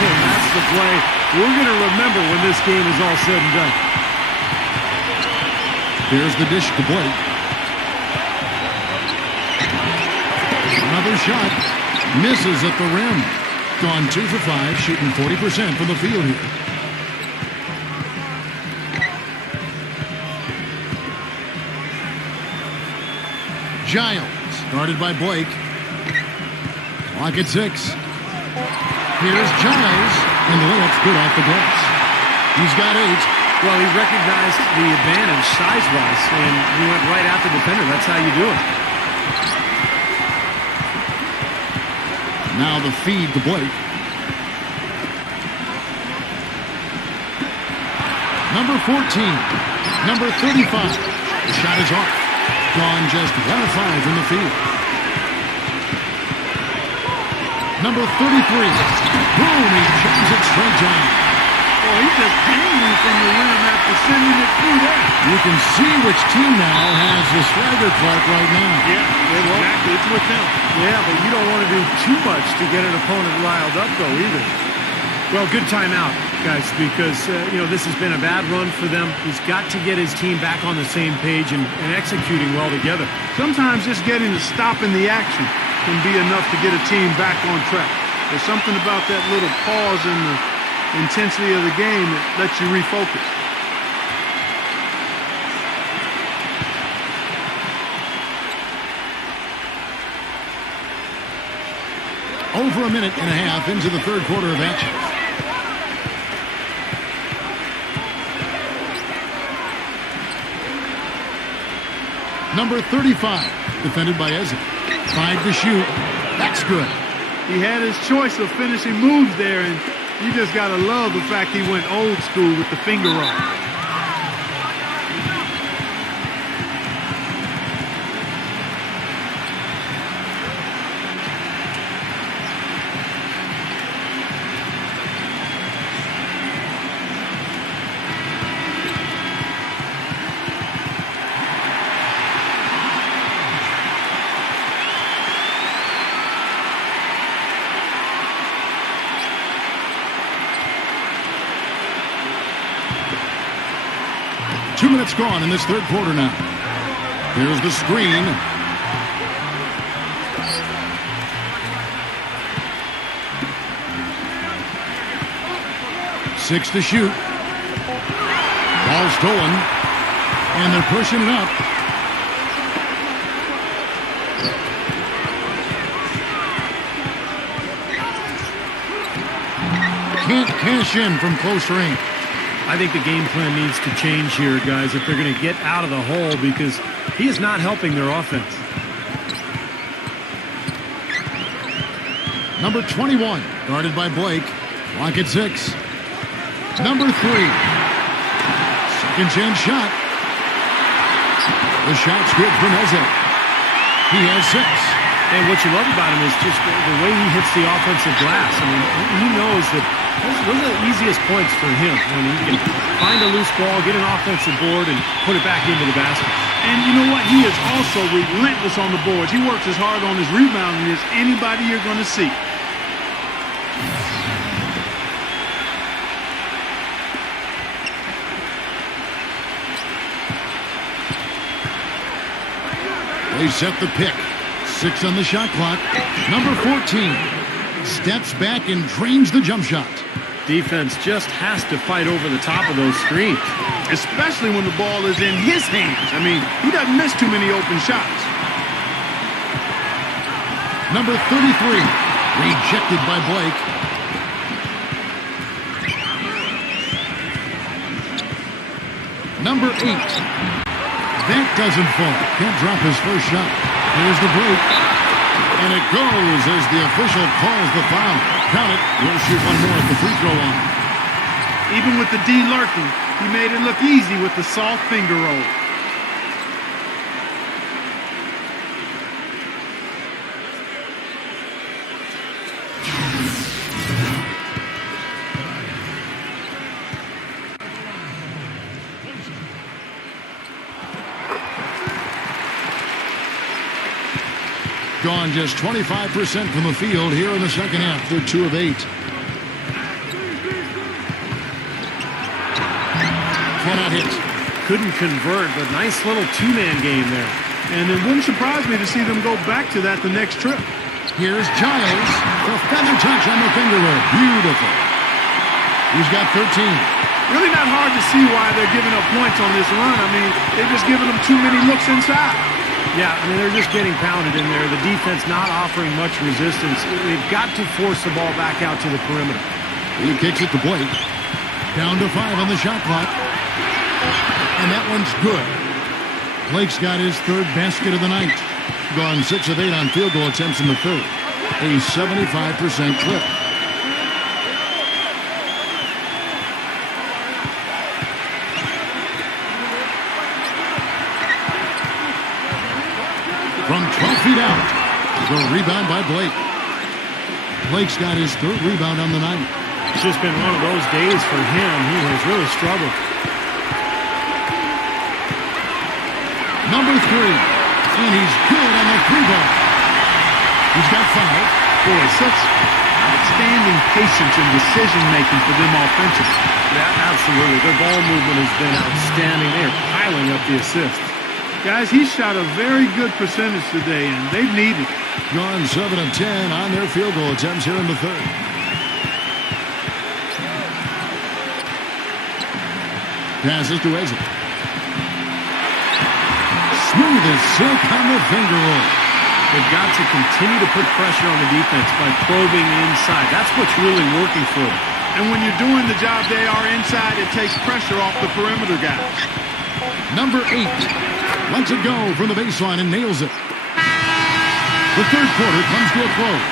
And that's the play we're going to remember when this game is all said and done. There's the dish to Blake. Another shot. Misses at the rim. Gone 2 for 5, shooting 40% from the field here. Giles, guarded by Blake. Clock at 6. Here's Giles, and the layup's good off the glass. He's got 8. Well, he recognized the advantage size-wise, and he went right at the defender. That's how you do it. Now the feed to Blake. Number 14. Number 35. The shot is off. Gone just 1 of 5 from the field. Number 33. Boom, he jams it straight down. Oh, he just hanging from the rim after sending it through there. You can see which team now has the swagger, Clark, right now. Yeah, exactly. It's with them. Yeah, but you don't want to do too much to get an opponent riled up, though, either. Well, good timeout, guys, because, this has been a bad run for them. He's got to get his team back on the same page and executing well together. Sometimes just getting to stop in the action can be enough to get a team back on track. There's something about that little pause in the intensity of the game that lets you refocus. Over a minute and a half into the third quarter of action. Number 35, defended by Eze. 5 to shoot. That's good. He had his choice of finishing moves there, and you just got to love the fact he went old school with the finger roll. Minutes gone in this third quarter now. Here's the screen. Six to shoot. Ball stolen. And they're pushing it up. Can't cash in from close range. I think the game plan needs to change here, guys, if they're going to get out of the hole, because he is not helping their offense. Number 21, guarded by Blake. Clock at 6. Number 3. Second chance shot. The shot's good from Eze. He has 6. And what you love about him is just the way he hits the offensive glass. I mean, he knows that Those are the easiest points for him when he can find a loose ball, get an offensive board, and put it back into the basket. And you know what? He is also relentless on the boards. He works as hard on his rebounding as anybody you're going to see. They set the pick. 6 on the shot clock. Number 14 steps back and drains the jump shot. Defense just has to fight over the top of those screens. Especially when the ball is in his hands. I mean, he doesn't miss too many open shots. Number 33, rejected by Blake. Number 8, that doesn't fall. Can't drop his first shot. Here's the break. And it goes as the official calls the foul. Count it. We'll shoot one more at the free throw line. Even with the D lurking, he made it look easy with the soft finger roll. Gone just 25% from the field here in the second half. They're 2 of 8. Cannot hit. Couldn't convert, but nice little two-man game there. And it wouldn't surprise me to see them go back to that the next trip. Here's Giles. The feather touch on the finger roll. Beautiful. He's got 13. Really not hard to see why they're giving up points on this run. I mean, they're just giving them too many looks inside. Yeah, I mean, they're just getting pounded in there. The defense not offering much resistance. They've got to force the ball back out to the perimeter. He kicks it to Blake. Down to 5 on the shot clock. And that one's good. Blake's got his 3rd basket of the night. Gone 6 of 8 on field goal attempts in the 3rd. A 75% clip. From 12 feet out, the rebound by Blake. Blake's got his 3rd rebound on the night. It's just been one of those days for him. He has really struggled. Number 3, and he's good on the 3-ball. He's got 5. Boy, such outstanding patience and decision-making for them offensively. Yeah, absolutely. Their ball movement has been outstanding. They are piling up the assists. Guys, he shot a very good percentage today, and they've needed it. Gone 7 of 10 on their field goal attempts here in the 3rd. Passes to Icba. Smooth as silk on the finger roll. They've got to continue to put pressure on the defense by probing inside. That's what's really working for them. And when you're doing the job they are inside, it takes pressure off the perimeter guys. Number 8 lets it go from the baseline and nails it. The 3rd quarter comes to a close.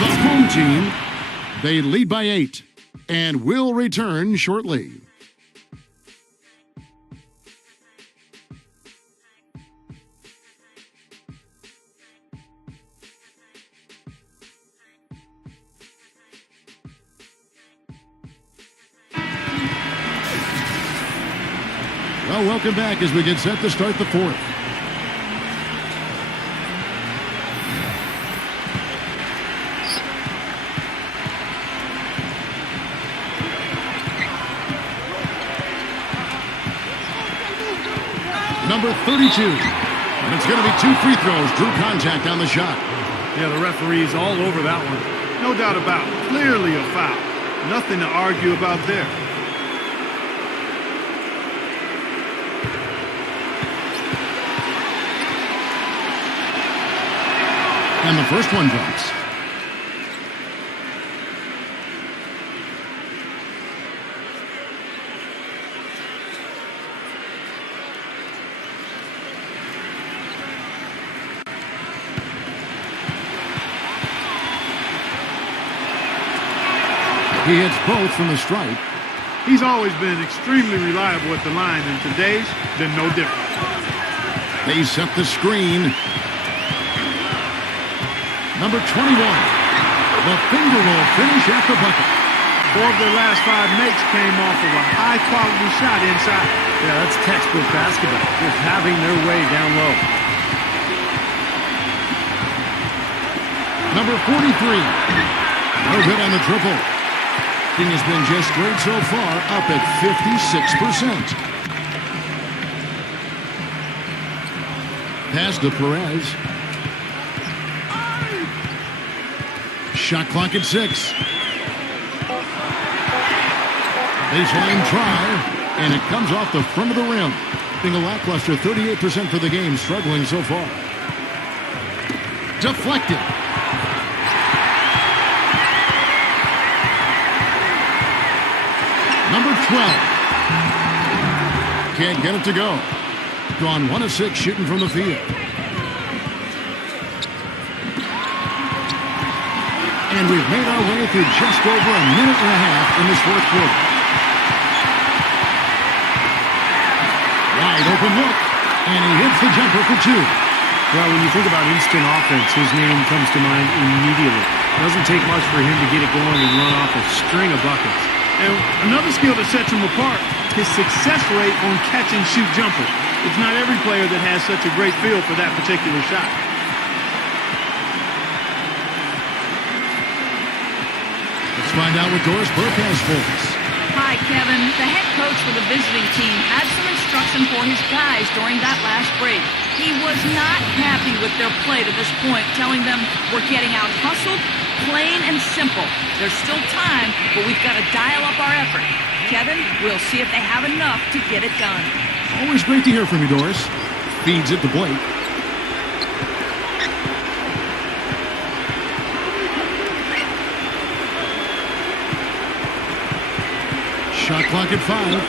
The home team, they lead by 8 and will return shortly. Well, welcome back as we get set to start the 4th. Number 32. And it's going to be 2 free throws. Drew contact on the shot. Yeah, the referee's all over that one. No doubt about it. Clearly a foul. Nothing to argue about there. And the first one drops. He hits both from the stripe. He's always been extremely reliable at the line, and today's been no different. They set the screen. Number 21. The finger roll finish at the bucket. 4 of their last 5 makes came off of a high-quality shot inside. Yeah, that's textbook basketball. Just having their way down low. Number 43. No good on the triple. Thing has been just great so far, up at 56%. Pass to Perez. Shot clock at 6. Baseline try, and it comes off the front of the rim. Being a lackluster 38% for the game, struggling so far. Deflected. Number 12. Can't get it to go. Gone 1 of 6 shooting from the field. And we've made our way through just over a minute and a half in this fourth quarter. Wide open look, and he hits the jumper for 2. Well, when you think about instant offense, his name comes to mind immediately. It doesn't take much for him to get it going and run off a string of buckets. And another skill that sets him apart, his success rate on catch-and-shoot jumpers. It's not every player that has such a great feel for that particular shot. Let's find out what Doris Burke has for us. Hi, Kevin. The head coach for the visiting team had some instruction for his guys during that last break. He was not happy with their play to this point, telling them we're getting out hustled, plain and simple. There's still time, but we've got to dial up our effort. Kevin, we'll see if they have enough to get it done. Always great to hear from you, Doris. Feeds it to Blake. Shot clock at 5.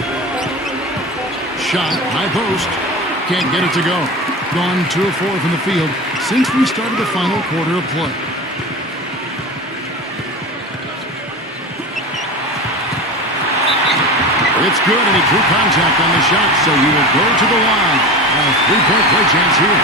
Shot, high post. Can't get it to go. Gone 2 of 4 from the field since we started the final quarter of play. It's good, and he drew contact on the shot, so he will go to the line. A 3-point play chance here.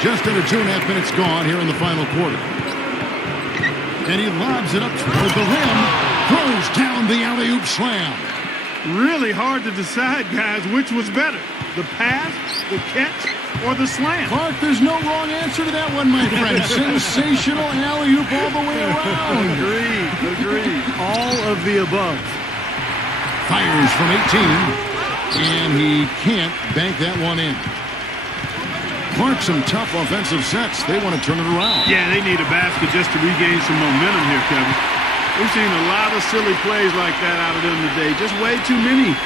Just under 2.5 minutes gone here in the final quarter. And he lobs it up toward the rim. Throws down the alley-oop slam. Really hard to decide, guys, which was better. The pass, the catch, or the slam. Clark, there's no wrong answer to that one, my friend. Sensational alley-oop all the way around. Agreed. All of the above. Fires from 18, and he can't bank that one in. Clark, some tough offensive sets. They want to turn it around. Yeah, they need a basket just to regain some momentum here, Kevin. We've seen a lot of silly plays like that out of them today. Just way too many.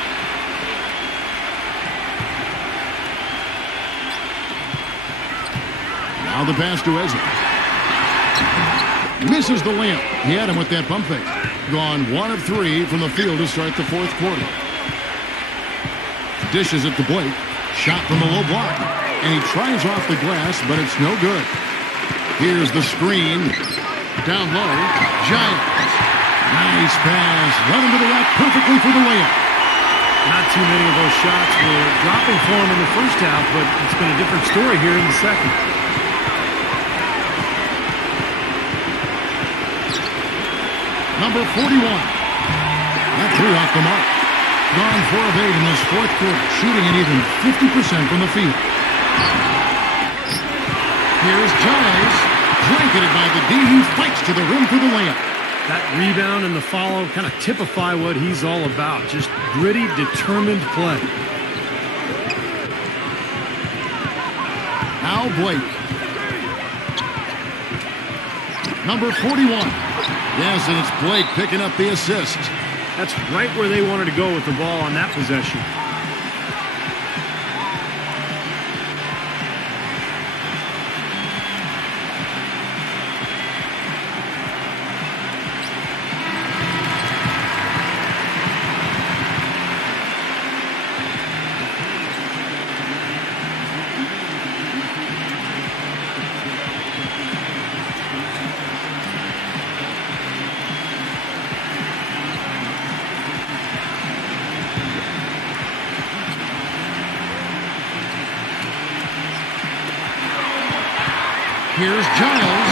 Now the pass to Ezra. Misses the layup. He had him with that pump fake. Gone 1 of 3 from the field to start the fourth quarter. Dishes it to Blake. Shot from the low block. And he tries off the glass, but it's no good. Here's the screen. Down low. Giants. Nice pass. Run into the rack perfectly for the layup. Not too many of those shots were dropping for him in the first half, but it's been a different story here in the second. Number 41. That threw off the mark. Gone 4 of 8 in this fourth quarter, shooting an even 50% from the field. Here's Giles, blanketed by the D. He fights to the rim for the layup. That rebound and the follow kind of typify what he's all about. Just gritty, determined play. Al Blake. Number 41. Yes, and it's Blake picking up the assist. That's right where they wanted to go with the ball on that possession. Here's Giles.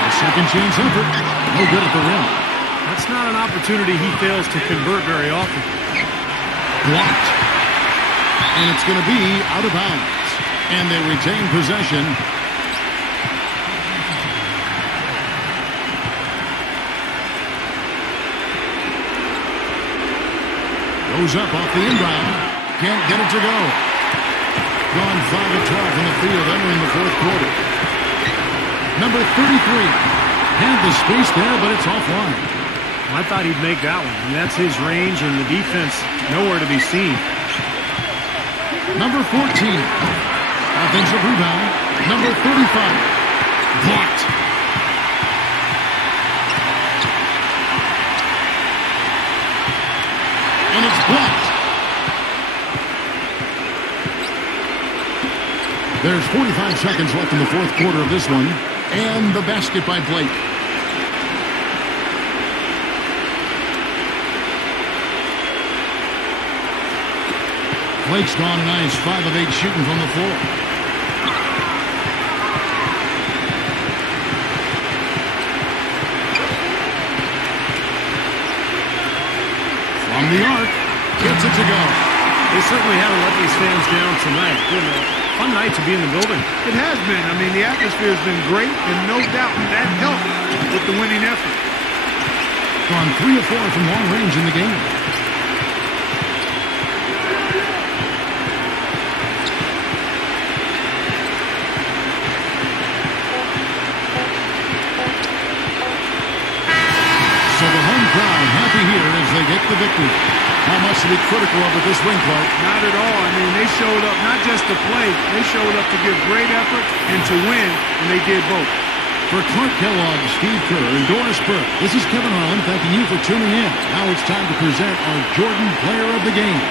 A second chance effort. No good at the rim. That's not an opportunity he fails to convert very often. Blocked. And it's going to be out of bounds. And they retain possession. Goes up off the inbound. Can't get it to go. Gone 5 of 12 in the field entering the fourth quarter. Number 33. Had the space there, but it's offline. I thought he'd make that one. And that's his range, and the defense nowhere to be seen. Number 14. Offensive rebound. Number 35. Blocked. And it's blocked. There's 45 seconds left in the fourth quarter of this one. And the basket by Blake. Blake's gone a nice 5 of 8 shooting from the floor. From the arc, gets it to go. They certainly haven't let these fans down tonight. Been a fun night to be in the building. It has been. I mean, the atmosphere has been great, and no doubt that helped with the winning effort. Gone 3 of 4 from long range in the game. So the home crowd happy here as they get the victory. How much to be critical of at this ring, Clark? Not at all. I mean, they showed up not just to play, they showed up to give great effort and to win, and they did both. For Clark Kellogg, Steve Kerr, and Doris Burke, this is Kevin Harlan thanking you for tuning in. Now it's time to present our Jordan Player of the Game.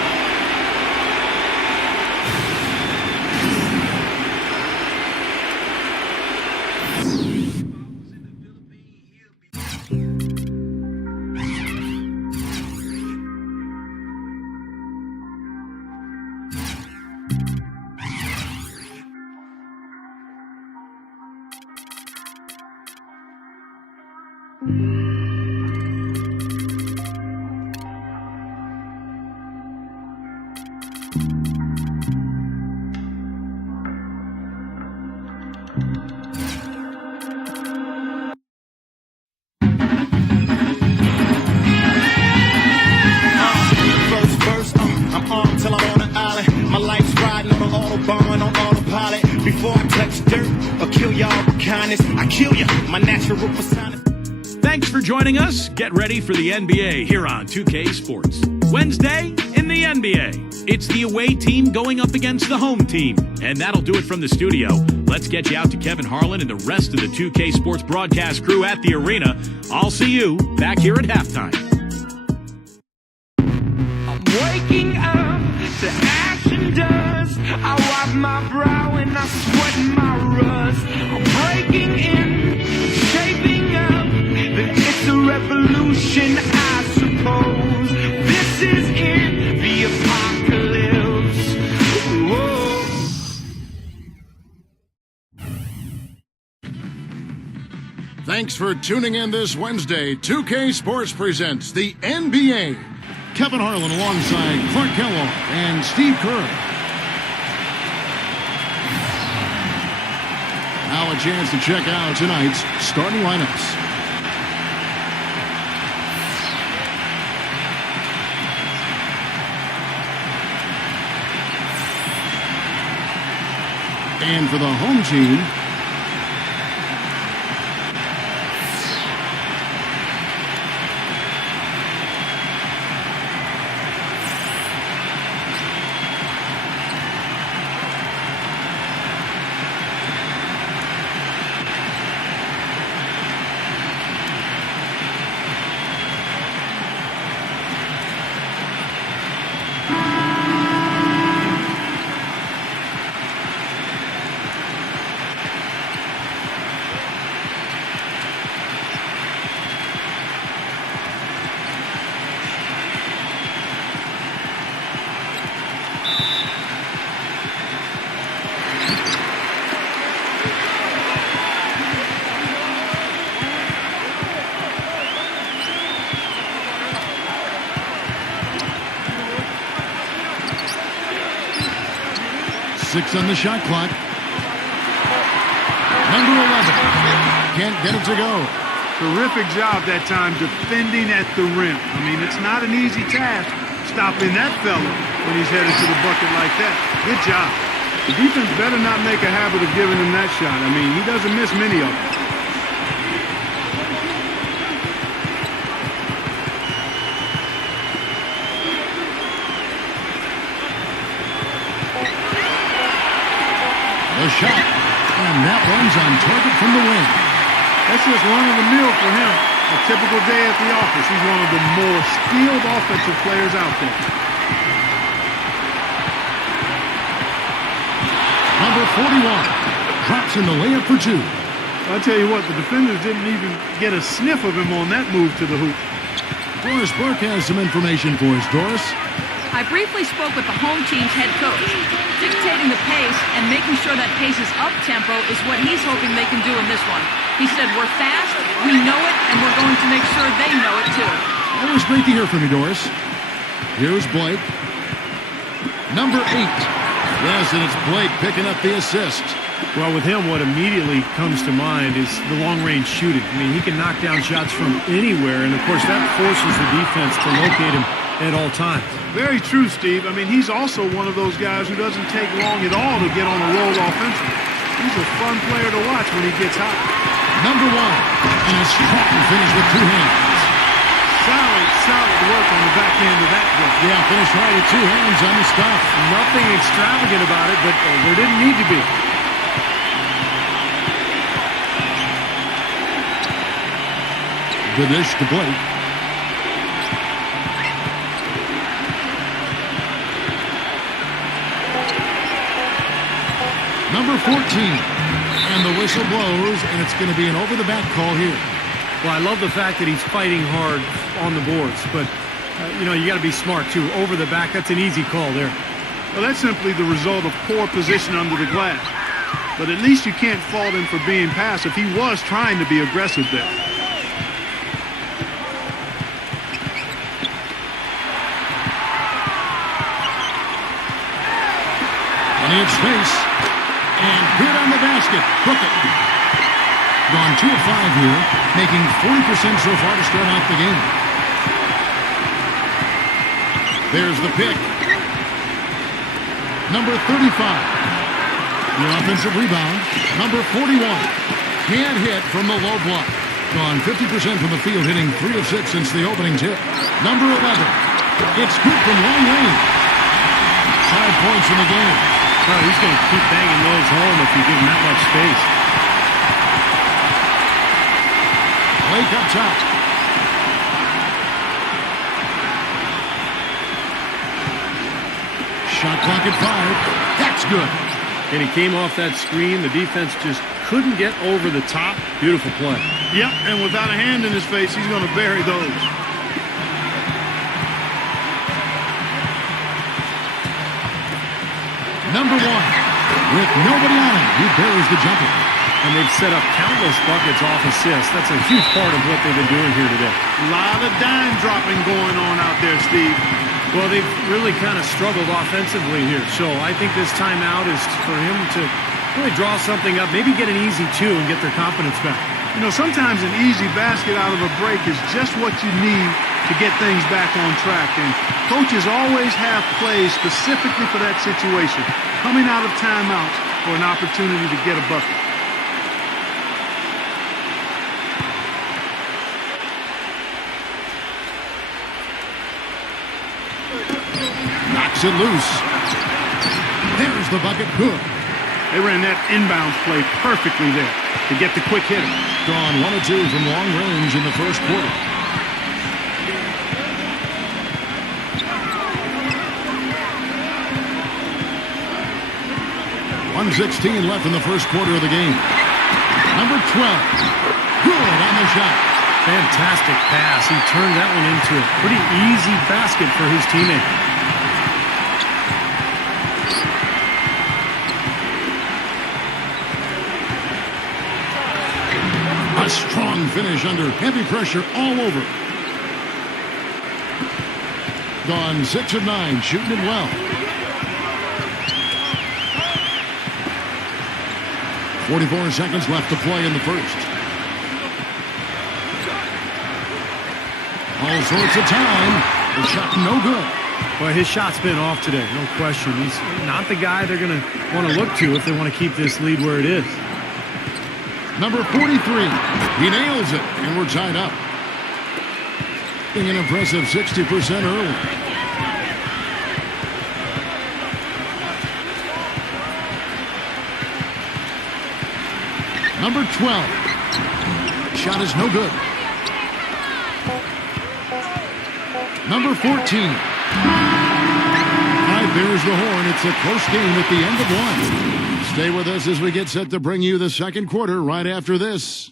Thanks for joining us. Get ready for the NBA here on 2K Sports. Wednesday in the NBA. It's the away team going up against the home team. And that'll do it from the studio. Let's get you out to Kevin Harlan and the rest of the 2K Sports broadcast crew at the arena. I'll see you back here at halftime. I'm waking up to action dust. I wipe my brow and I sweat my rust. I'm breaking in, shaping up. It's a revolution, I suppose. This is in the apocalypse. Whoa. Thanks for tuning in this Wednesday. 2K Sports presents the NBA. Kevin Harlan alongside Clark Kellogg and Steve Kerr. Now a chance to check out tonight's starting lineups. And for the home team, 6 on the shot clock. Number 11. Can't get it to go. Terrific job that time defending at the rim. I mean, it's not an easy task stopping that fella when he's headed to the bucket like that. Good job. The defense better not make a habit of giving him that shot. I mean, he doesn't miss many of them. The shot, and that one's on target from the wing. That's just run-of-the-mill for him. A typical day at the office. He's one of the more skilled offensive players out there. Number 41 drops in the layup for 2. I'll tell you what, the defenders didn't even get a sniff of him on that move to the hoop. Doris Burke has some information for us. Doris? I briefly spoke with the home team's head coach. Dictating the pace and making sure that pace is up-tempo is what he's hoping they can do in this one. He said, we're fast, we know it, and we're going to make sure they know it too. Always great to hear from you, Doris. Here's Blake. Number 8. Yes, and it's Blake picking up the assist. Well, with him, what immediately comes to mind is the long-range shooting. I mean, he can knock down shots from anywhere, and of course that forces the defense to locate him at all times. Very true, Steve. I mean, he's also one of those guys who doesn't take long at all to get on a roll offensively. He's a fun player to watch when he gets hot. Number 1, and a strong finish with 2 hands. Solid work on the back end of that one. Yeah, finished right at 2 hands on the stuff. Nothing extravagant about it, but there didn't need to be. The dish to Blake. Number 14. And the whistle blows, and it's going to be an over-the-back call here. Well, I love the fact that he's fighting hard on the boards, but, you got to be smart, too. Over the back, that's an easy call there. Well, that's simply the result of poor position under the glass. But at least you can't fault him for being passive. He was trying to be aggressive there. Plenty of space. And good on the basket. Book it. Gone 2 of 5 here, making 40% so far to start out the game. There's the pick. Number 35. The offensive rebound. Number 41. Can't hit from the low block. Gone 50% from the field, hitting 3 of 6 since the opening tip. Number 11. It's good from long range. 5 points in the game. Oh, he's going to keep banging those home if you give him that much space. Blake up top. Shot clock at 5. That's good. And he came off that screen. The defense just couldn't get over the top. Beautiful play. Yep, and without a hand in his face, he's going to bury those. Number 1. With nobody on him, he buries the jumper. And they've set up countless buckets off assists. That's a huge part of what they've been doing here today. A lot of dime dropping going on out there, Steve. Well, they've really kind of struggled offensively here. So I think this timeout is for him to really draw something up, maybe get an easy 2 and get their confidence back. Sometimes an easy basket out of a break is just what you need to get things back on track. And coaches always have plays specifically for that situation, coming out of timeouts for an opportunity to get a bucket. Knocks it loose. There's the bucket. Good. They ran that inbounds play perfectly there to get the quick hitter. Gone 1 of 2 from long range in the first quarter. .116 left in the first quarter of the game. Number 12. Good on the shot. Fantastic pass. He turned that one into a pretty easy basket for his teammate. A strong finish under heavy pressure all over. Gone 6 of 9, shooting it well. 44 seconds left to play in the first. All sorts of time. The shot no good. Well, his shot's been off today, no question. He's not the guy they're going to want to look to if they want to keep this lead where it is. Number 43. He nails it, and we're tied up. Being an impressive 60% early. Number 12. Shot is no good. Number 14. All right, there's the horn. It's a close game at the end of one. Stay with us as we get set to bring you the second quarter right after this.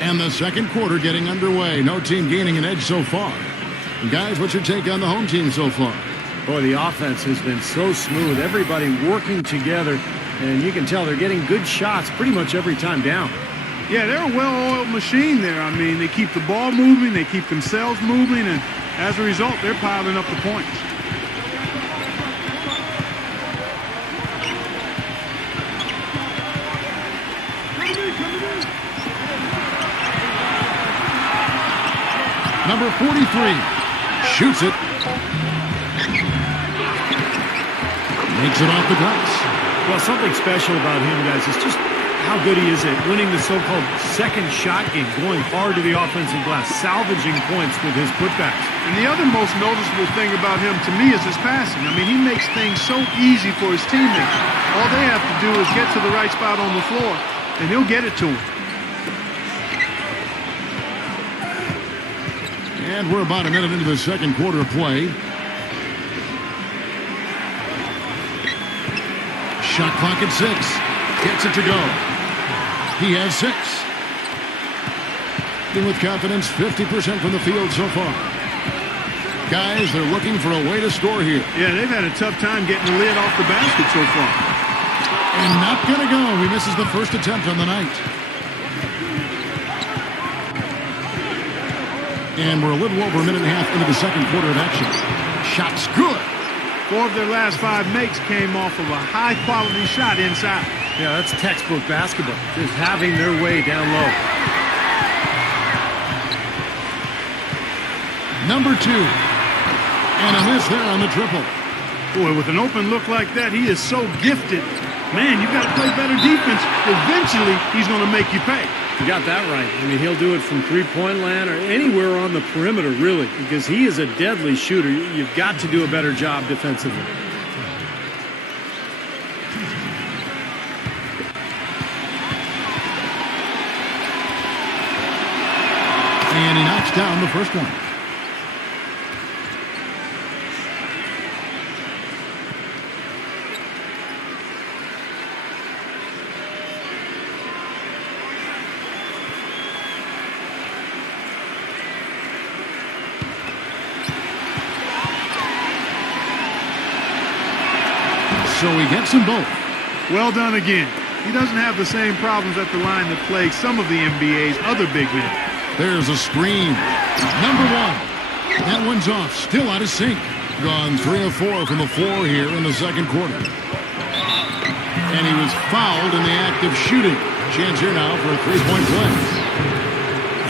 And the second quarter getting underway. No team gaining an edge so far. And guys, what's your take on the home team so far? Boy, the offense has been so smooth. Everybody working together, and you can tell they're getting good shots pretty much every time down. Yeah, they're a well-oiled machine there. I mean, they keep the ball moving, they keep themselves moving, and as a result, they're piling up the points. Number 43 shoots it. Makes it off the glass. Well, something special about him, guys, is just how good he is at winning the so-called second shot game, going hard to the offensive glass, salvaging points with his putbacks. And the other most noticeable thing about him to me is his passing. I mean, he makes things so easy for his teammates. All they have to do is get to the right spot on the floor, and he'll get it to them. And we're about a minute into the second quarter of play. Shot clock at 6. Gets it to go. He has 6. And with confidence, 50% from the field so far. Guys, they're looking for a way to score here. Yeah, they've had a tough time getting the lid off the basket so far. And not going to go. He misses the first attempt on the night. And we're a little over a minute and a half into the second quarter of action. Shot's good. 4 of their last 5 makes came off of a high-quality shot inside. Yeah, that's textbook basketball, just having their way down low. Number 2. And a miss there on the triple. Boy, with an open look like that, he is so gifted. Man, you got to play better defense. Eventually, he's going to make you pay. You got that right. I mean, he'll do it from three-point land or anywhere on the perimeter, really, because he is a deadly shooter. You've got to do a better job defensively. And he knocks down the first one. So he gets them both. Well done again. He doesn't have the same problems at the line that plague some of the NBA's other big men. There's a screen. Number 1. That one's off. Still out of sync. Gone 3 of 4 from the floor here in the second quarter. And he was fouled in the act of shooting. Chance here now for a three-point play.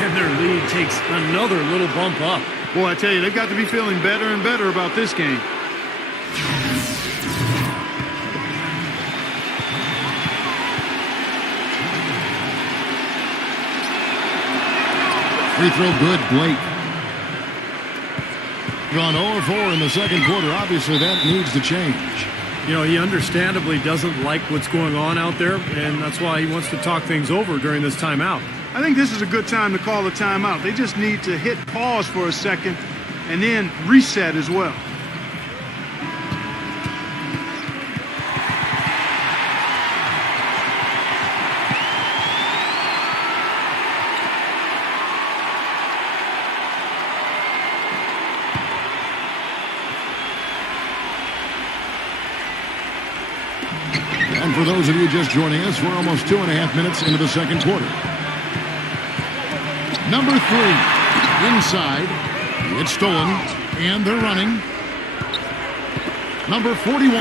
And their lead takes another little bump up. Boy, I tell you, they've got to be feeling better and better about this game. Free throw good, Blake. Gone 0-4 in the second quarter. Obviously, that needs to change. You know, he understandably doesn't like what's going on out there, and that's why he wants to talk things over during this timeout. I think this is a good time to call a timeout. They just need to hit pause for a second and then reset as well. And for those of you just joining us, we're almost 2.5 minutes into the second quarter. Number 3, inside. It's stolen, and they're running. Number 41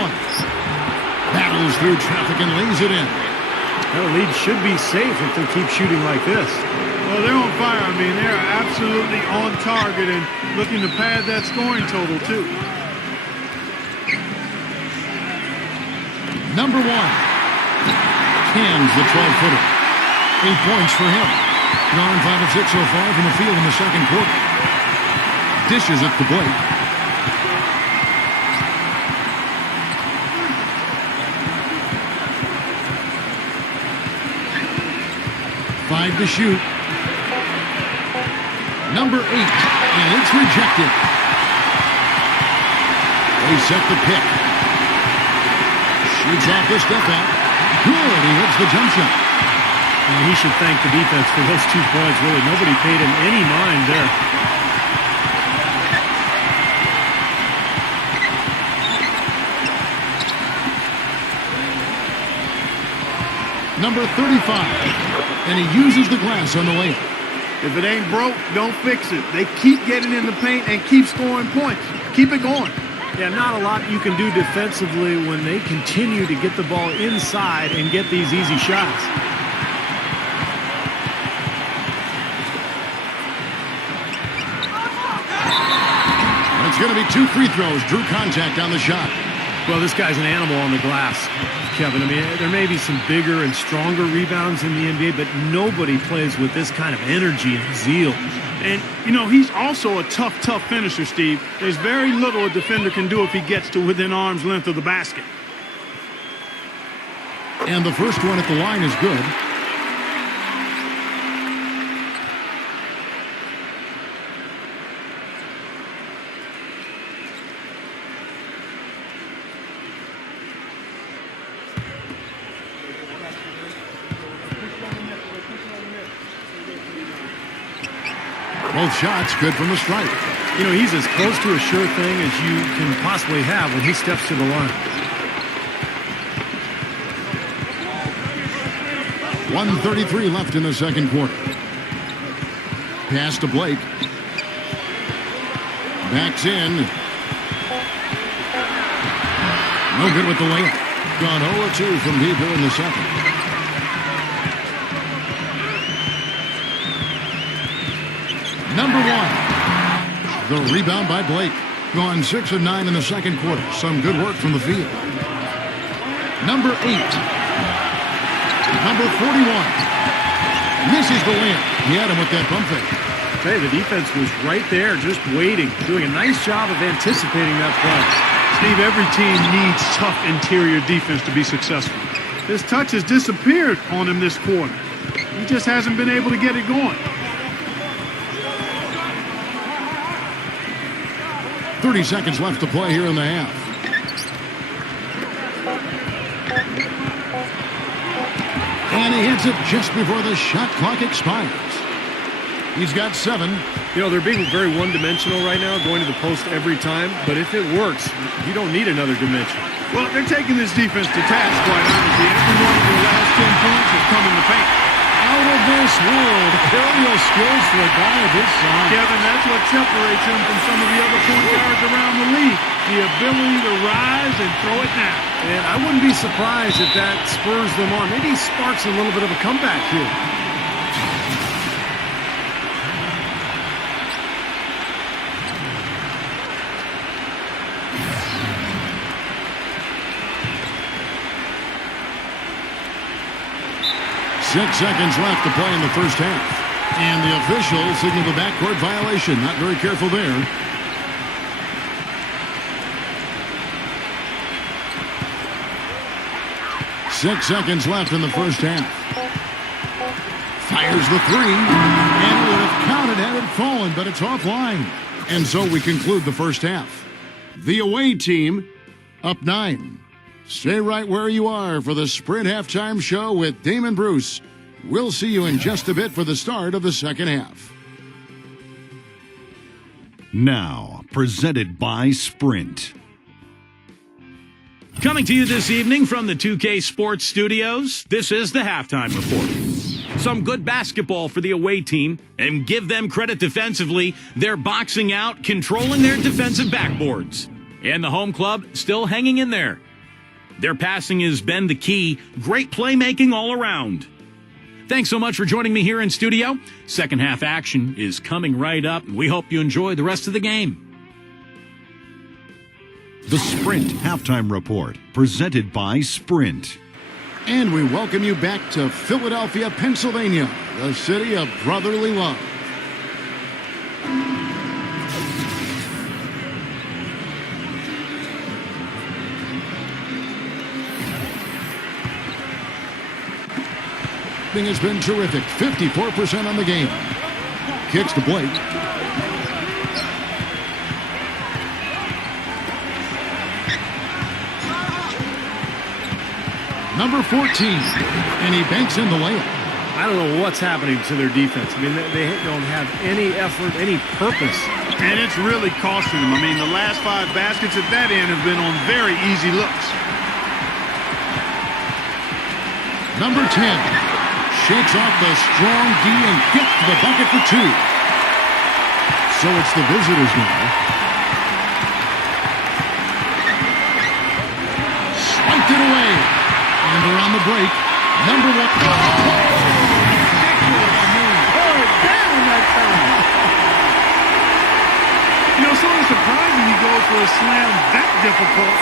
battles through traffic and lays it in. That lead should be safe if they keep shooting like this. Well, they're on fire. I mean, they're absolutely on target and looking to pad that scoring total, too. Number 1 cans the 12-footer. 8 points for him. Gone 5 of 6 so far from the field in the second quarter. Dishes it to Blake. Five to shoot. Number 8, and it's rejected. They set the pick. Shoots off the step out. Good, he hits the jump shot. And he should thank the defense for those 2 points. Really, nobody paid him any mind there. Number 35, and he uses the glass on the layup. If it ain't broke, don't fix it. They keep getting in the paint and keep scoring points. Keep it going. Yeah, not a lot you can do defensively when they continue to get the ball inside and get these easy shots. It's going to be 2 free throws. Drew contact on the shot. Well, this guy's an animal on the glass, Kevin. I mean, there may be some bigger and stronger rebounds in the NBA, but nobody plays with this kind of energy and zeal. And, you know, he's also a tough finisher, Steve. There's very little a defender can do if he gets to within arm's length of the basket. And the first one at the line is good. Both shots good from the stripe. You know, he's as close to a sure thing as you can possibly have when he steps to the line. 1:33 left in the second quarter. Pass to Blake. Backs in. No good with the layup. Gone 0-2 from deep here in the second. Number 1. The rebound by Blake. Gone 6 of 9 in the second quarter. Some good work from the field. Number 8. Number 41. Misses the layup. He had him with that pump fake. Hey, the defense was right there, just waiting, doing a nice job of anticipating that play. Steve, every team needs tough interior defense to be successful. His touch has disappeared on him this quarter. He just hasn't been able to get it going. 30 seconds left to play here in the half. And he hits it just before the shot clock expires. He's got 7. You know, they're being very one-dimensional right now, going to the post every time. But if it works, you don't need another dimension. Well, they're taking this defense to task, quite honestly. Every one of their last 10 points has come in the paint. Out of this world, aerial skills for a guy of his size. Kevin, that's what separates him from some of the other point guards around the league. The ability to rise and throw it down. And I wouldn't be surprised if that spurs them on. Maybe sparks a little bit of a comeback here. Six seconds left to play in the first half. And the official signaled a backcourt violation. Not very careful there. Six seconds left in the first half. Fires the 3. And it would have counted had it fallen, but it's offline. And so we conclude the first half. The away team up 9. Stay right where you are for the Sprint Halftime Show with Damon Bruce. We'll see you in just a bit for the start of the second half. Now, presented by Sprint. Coming to you this evening from the 2K Sports Studios, this is the halftime report. Some good basketball for the away team, and give them credit defensively. They're boxing out, controlling their defensive backboards. And the home club still hanging in there. Their passing has been the key. Great playmaking all around. Thanks so much for joining me here in studio. Second half action is coming right up, and we hope you enjoy the rest of the game. The Sprint Halftime Report, presented by Sprint. And we welcome you back to Philadelphia, Pennsylvania, the city of brotherly love. Has been terrific. 54% on the game. Kicks to Blake. Number 14. And he banks in the layup. I don't know what's happening to their defense. I mean, they don't have any effort, any purpose. And it's really costing them. I mean, the last 5 baskets at that end have been on very easy looks. Number 10. Shakes off the strong D and gets to the bucket for 2. So it's the visitors now. Swiped it away. And around the break, number 1. Down that time. You know, sort of surprising he goes for a slam that difficult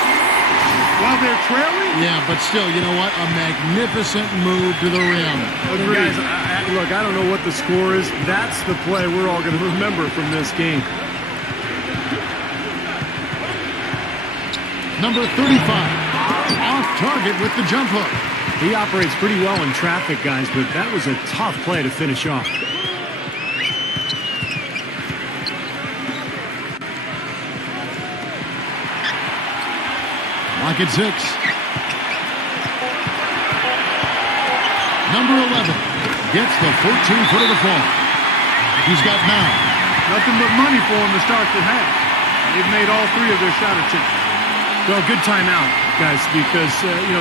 while they're trailing. Yeah, but still, you know what? A magnificent move to the rim. Agreed. Guys, look, I don't know what the score is. That's the play we're all going to remember from this game. Number 35. Off target with the jump hook. He operates pretty well in traffic, guys, but that was a tough play to finish off. Lock at 6. Number 11 gets the 14-footer to fall. He's got 9. Nothing but money for him to start the half. They've made all 3 of their shot attempts. Well, good timeout, guys, because,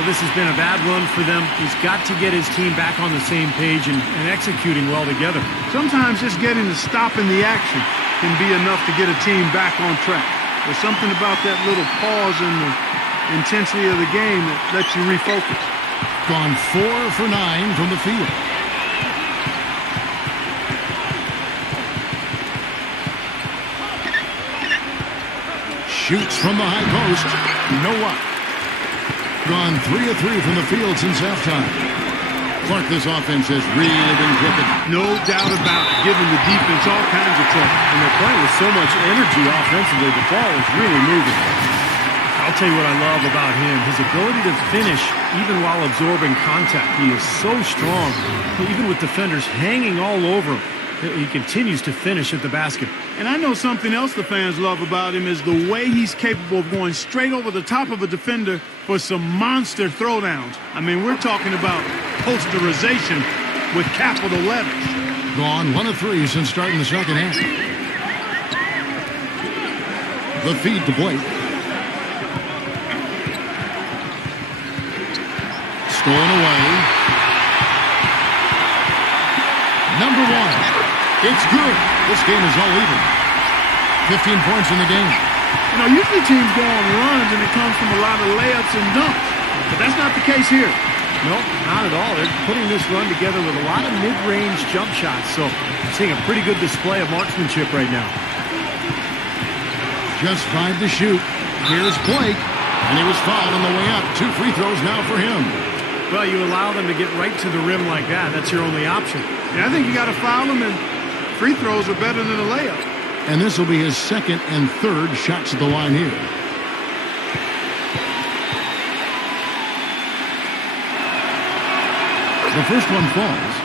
this has been a bad run for them. He's got to get his team back on the same page and executing well together. Sometimes just getting to stop in the action can be enough to get a team back on track. There's something about that little pause in the intensity of the game that lets you refocus. Gone 4 for 9 from the field. Shoots from the high post. No up. Gone 3 of 3 from the field since halftime. Clark, this offense has really been clicking. No doubt about it, giving the defense all kinds of trouble. And they're playing with so much energy offensively. The ball is really moving. I'll tell you what I love about him. His ability to finish even while absorbing contact. He is so strong. Even with defenders hanging all over him, he continues to finish at the basket. And I know something else the fans love about him is the way he's capable of going straight over the top of a defender for some monster throwdowns. I mean, we're talking about posterization with capital letters. Gone 1 of 3 since starting the second half. The feed to Blake. Stolen away. Number 1. It's good. This game is all even. 15 points in the game. You know, usually teams go on runs and it comes from a lot of layups and dunks. But that's not the case here. Nope, not at all. They're putting this run together with a lot of mid-range jump shots. So seeing a pretty good display of marksmanship right now. Just 5 to shoot. Here's Blake. And he was fouled on the way up. 2 free throws now for him. Well, you allow them to get right to the rim like that. That's your only option. Yeah, I think you got to foul them, and free throws are better than a layup. And this will be his 2nd and 3rd shots at the line here. The first one falls.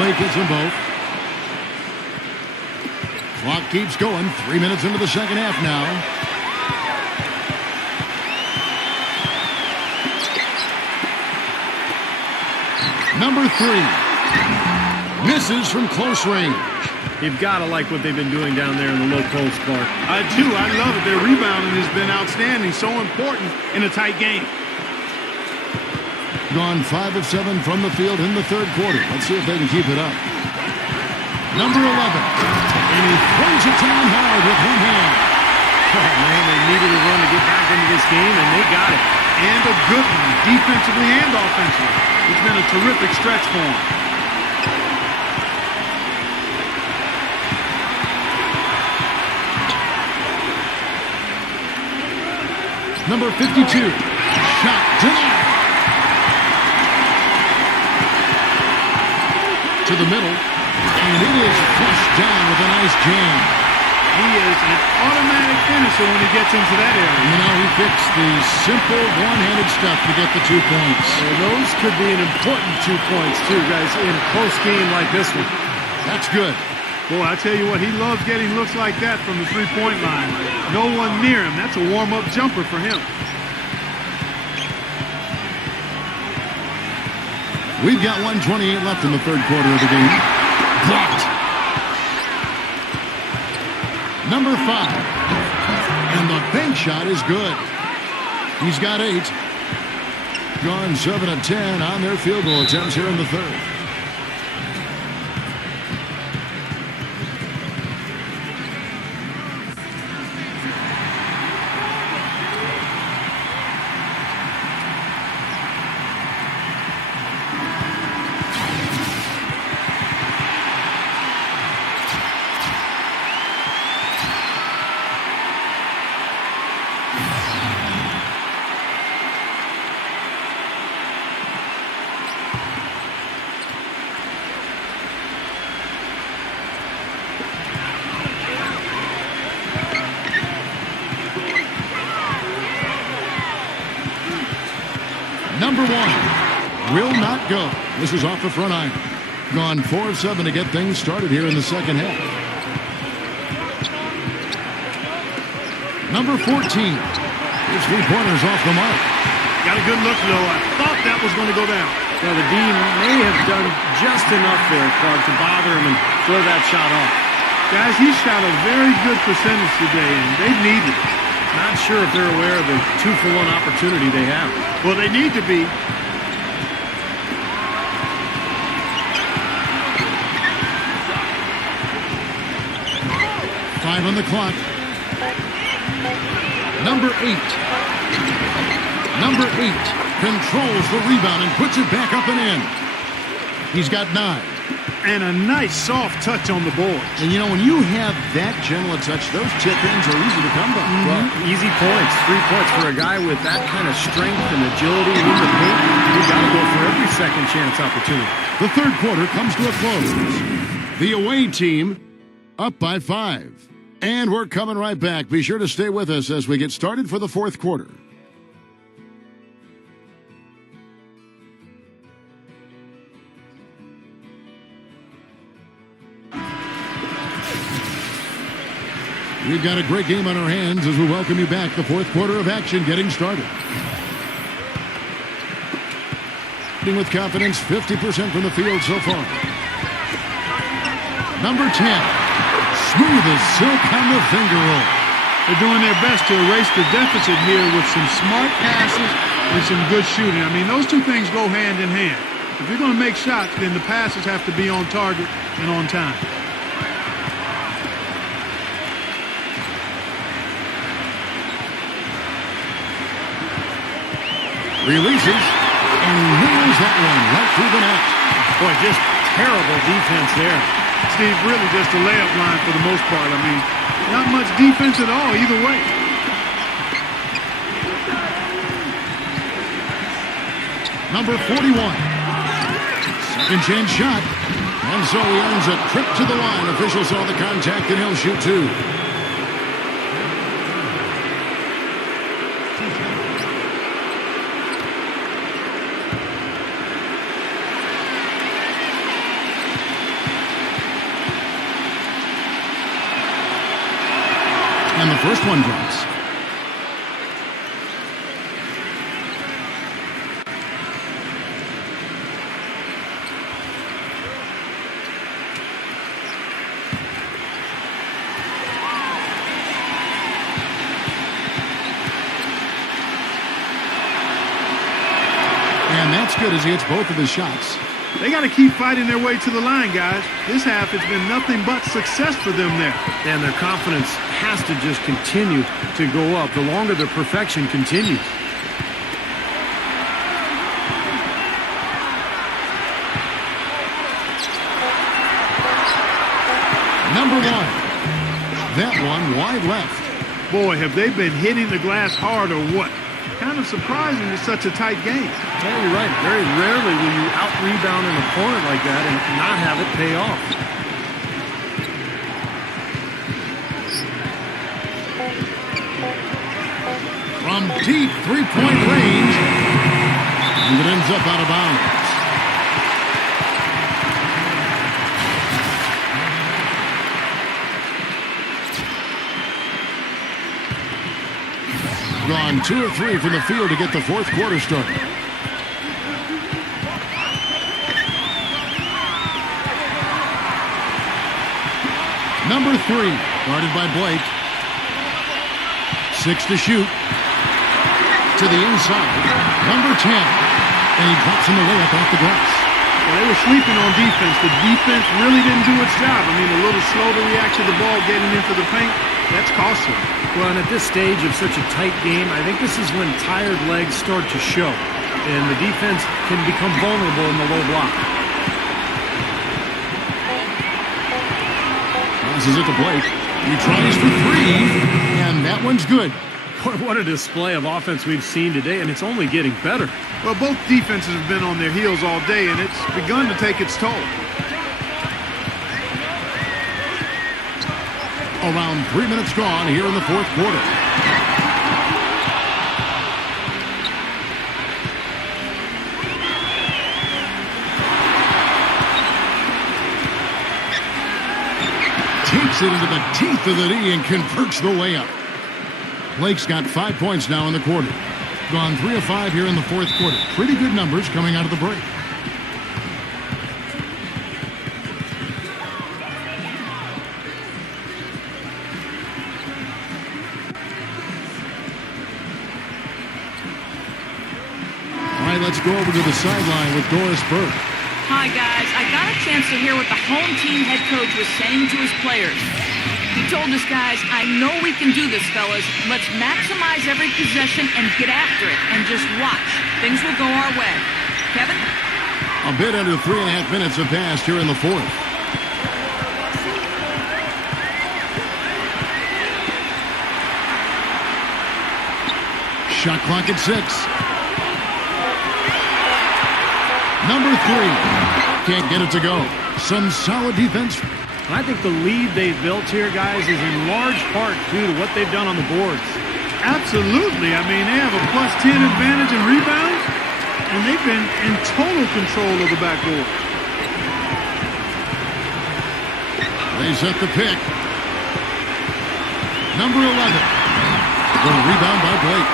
play gets them both. Clock keeps going. 3 minutes into the second half now. Number 3 misses from close range. You've got to like what they've been doing down there in the low post, Clark. I do. I love it. Their rebounding has been outstanding. So important in a tight game. Gone 5 of 7 from the field in the third quarter. Let's see if they can keep it up. Number 11. And he throws it down hard with one hand. Oh, man, they needed a run to get back into this game, and they got it. And a good one, defensively and offensively. It's been a terrific stretch for him. Number 52. Shot denied. To the middle. And it is flushed down with a nice jam. He is an automatic finisher when he gets into that area. You know, he fixed the simple one-handed stuff to get the 2 points. Well, those could be an important 2 points, too, guys, in a close game like this one. That's good. Boy, I tell you what, he loves getting looks like that from the three-point line. No one near him. That's a warm-up jumper for him. We've got 1:28 left in the third quarter of the game. Blocked. Number 5. And the bank shot is good. He's got 8. Gone 7 of 10 on their field goal attempts here in the third. Number 1 will not go. This is off the front iron. Gone 4 of 7 to get things started here in the second half. Number 14. His three-pointers off the mark. Got a good look, though. I thought that was going to go down. Now, the D may have done just enough there, Clark, to bother him and throw that shot off. Guys, he shot a very good percentage today, and they needed it. Not sure if they're aware of the 2-for-1 opportunity they have. Well, they need to be. Five on the clock. Number 8. Number 8 controls the rebound and puts it back up and in. He's got 9. And a nice soft touch on the board. And, you know, when you have that gentle a touch, those tip-ins are easy to come by. Well, easy points. 3 points for a guy with that kind of strength and agility in the paint. You've got to go for every second chance opportunity. The third quarter comes to a close. The away team up by 5. And we're coming right back. Be sure to stay with us as we get started for the fourth quarter. We've got a great game on our hands as we welcome you back. The fourth quarter of action getting started. With confidence, 50% from the field so far. Number 10. Smooth as silk on the finger roll. They're doing their best to erase the deficit here with some smart passes and some good shooting. I mean, those two things go hand in hand. If you're going to make shots, then the passes have to be on target and on time. Releases and nails that one right through the net. Boy, just terrible defense there. Steve, really just a layup line for the most part. I mean, not much defense at all either way. Number 41. Second chance shot. And so he earns a trip to the line. Official saw the contact and he'll shoot 2. And the first one drops. And that's good as he hits both of his shots. They got to keep fighting their way to the line, guys. This half has been nothing but success for them there. And their confidence has to just continue to go up the longer their perfection continues. Number one. That one wide left. Boy, have they been hitting the glass hard or what? Kind of surprising it's such a tight game. Yeah, you're right. Very rarely will you out-rebound an opponent like that and not have it pay off. From deep three-point range. And it ends up out of bounds. Gone 2 of 3 from the field to get the fourth quarter started. Number 3, guarded by Blake. 6 to shoot. To the inside. Number 10. And he drops in the layup off the glass. Well, they were sleeping on defense. The defense really didn't do its job. I mean, a little slow to react to the ball getting into the paint. That's costly. Well, and at this stage of such a tight game, I think this is when tired legs start to show. And the defense can become vulnerable in the low block. Passes it to Blake. He tries for 3. And that one's good. Boy, what a display of offense we've seen today, and it's only getting better. Well, both defenses have been on their heels all day, and it's begun to take its toll. Around 3 minutes gone here in the fourth quarter. Takes it into the teeth of the knee and converts the layup. Blake's got 5 points now in the quarter. Gone 3 of 5 here in the fourth quarter. Pretty good numbers coming out of the break. Let's go over to the sideline with Doris Burke. Hi, guys. I got a chance to hear what the home team head coach was saying to his players. He told us, guys, I know we can do this, fellas. Let's maximize every possession and get after it and just watch. Things will go our way. Kevin? A bit under 3.5 minutes have passed here in the fourth. Shot clock at 6. Number 3. Can't get it to go. Some solid defense. I think the lead they've built here, guys, is in large part due to what they've done on the boards. Absolutely. I mean, they have a plus 10 advantage in rebounds, and they've been in total control of the backboard. They set the pick. Number 11. The rebound by Blake.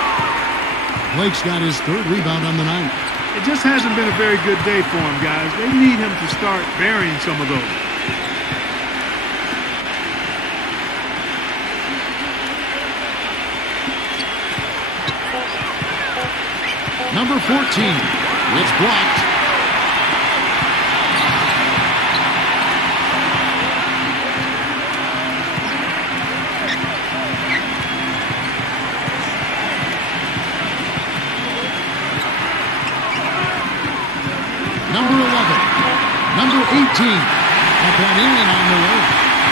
Blake's got his 3rd rebound on the night. It just hasn't been a very good day for him, guys. They need him to start burying some of those. Number 14. It's blocked. Number 11. Number 18. Up and in on the way.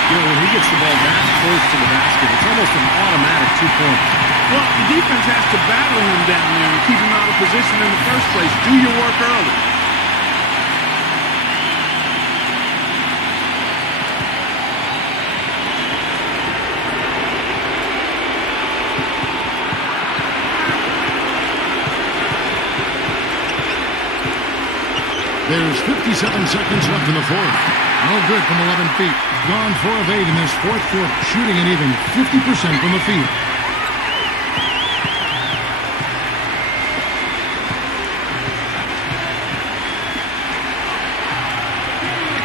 You know, when he gets the ball that close to the basket, it's almost an automatic 2-point. Well, the defense has to battle him down there and keep him out of position in the first place. Do your work early. There's 57 seconds left in the fourth. No good from 11 feet. Gone 4 of 8 in this fourth quarter, shooting an even 50% from the field.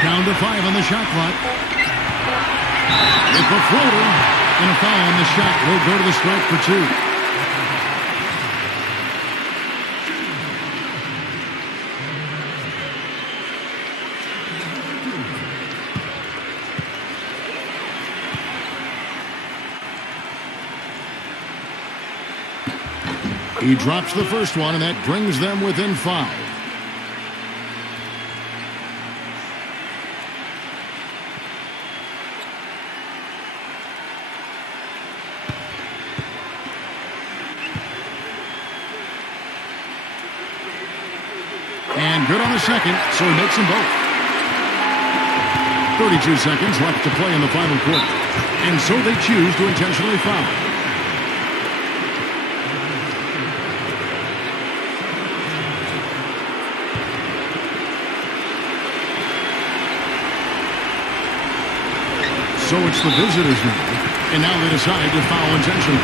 Down to 5 on the shot clock. With the floater and a foul on the shot. Will go to the strike for 2. He drops the first one, and that brings them within 5. And good on the second, so he makes them both. 32 seconds left to play in the final quarter. And so they choose to intentionally foul. So it's the visitors now, and now they decide to foul intentionally.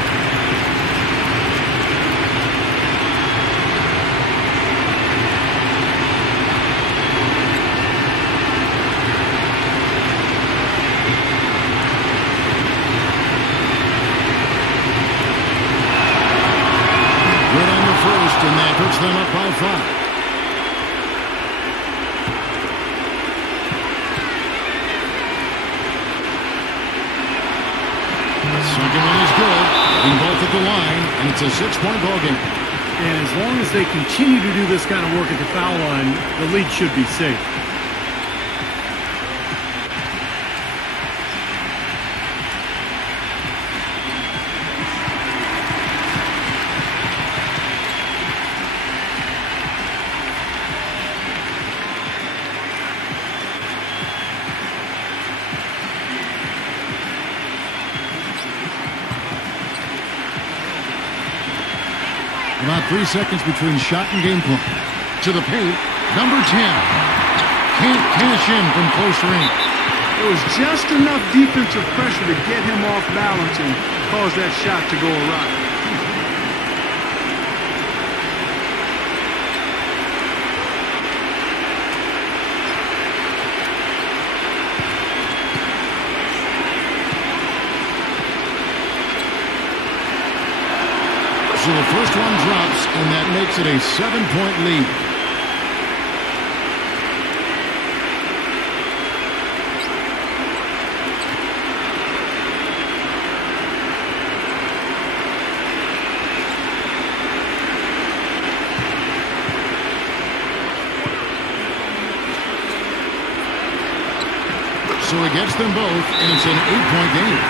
Good on the first, and that puts them up by 5. Second one is good. Getting both at the line, and it's a 6-point ball game. And as long as they continue to do this kind of work at the foul line, the lead should be safe. About 3 seconds between shot and game clock. To the paint, number 10. Can't cash in from close range. There was just enough defensive pressure to get him off balance and cause that shot to go awry. So the first one drops, and that makes it a 7-point lead. So he gets them both, and it's an 8-point game.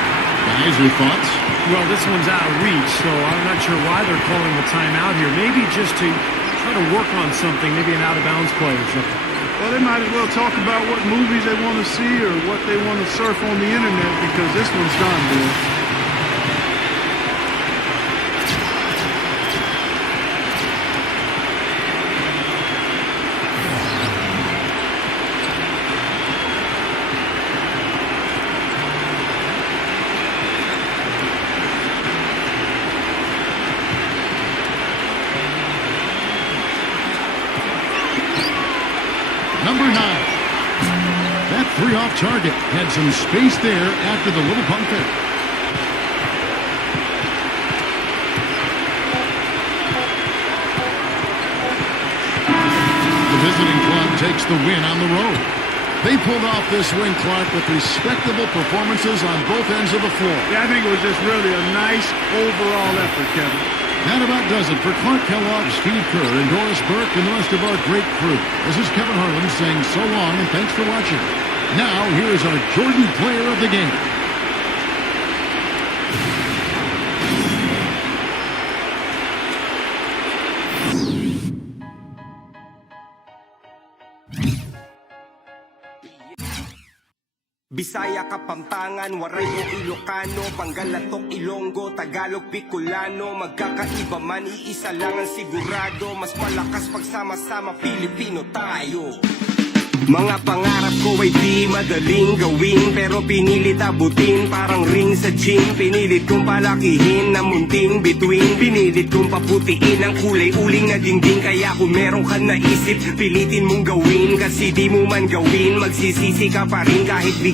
Guys, your thoughts? Well, this one's out of reach, so I'm not sure why they're calling the timeout here. Maybe just to try to work on something, maybe an out-of-bounds play or something. Well, they might as well talk about what movies they want to see or what they want to surf on the internet because this one's done, dude. Number 9. That 3 off target had some space there after the little pump fake. The visiting club takes the win on the road. They pulled off this win, Clark, with respectable performances on both ends of the floor. Yeah, I think it was just really a nice overall effort, Kevin. That about does it for Clark Kellogg, Steve Kerr, and Doris Burke, and the rest of our great crew. This is Kevin Harlan saying so long and thanks for watching. Now, here is our Jordan player of the game. Bisaya, Kapampangan, Warayo, Ilocano, Pangalatok, Ilonggo, Tagalog, Bicolano. Magkakaiba man, iisa lang ang sigurado. Mas malakas pagsama-sama, Pilipino tayo. Mga pangarap ko ay di madaling gawin, pero pinilit abutin parang ring sa gym. Pinilit kong palakihin na munting bituin, pinilit kong paputiin ang kulay uling na dingding. Kaya kung meron ka naisip, pilitin mong gawin, kasi di mo man gawin, magsisisi ka pa rin kahit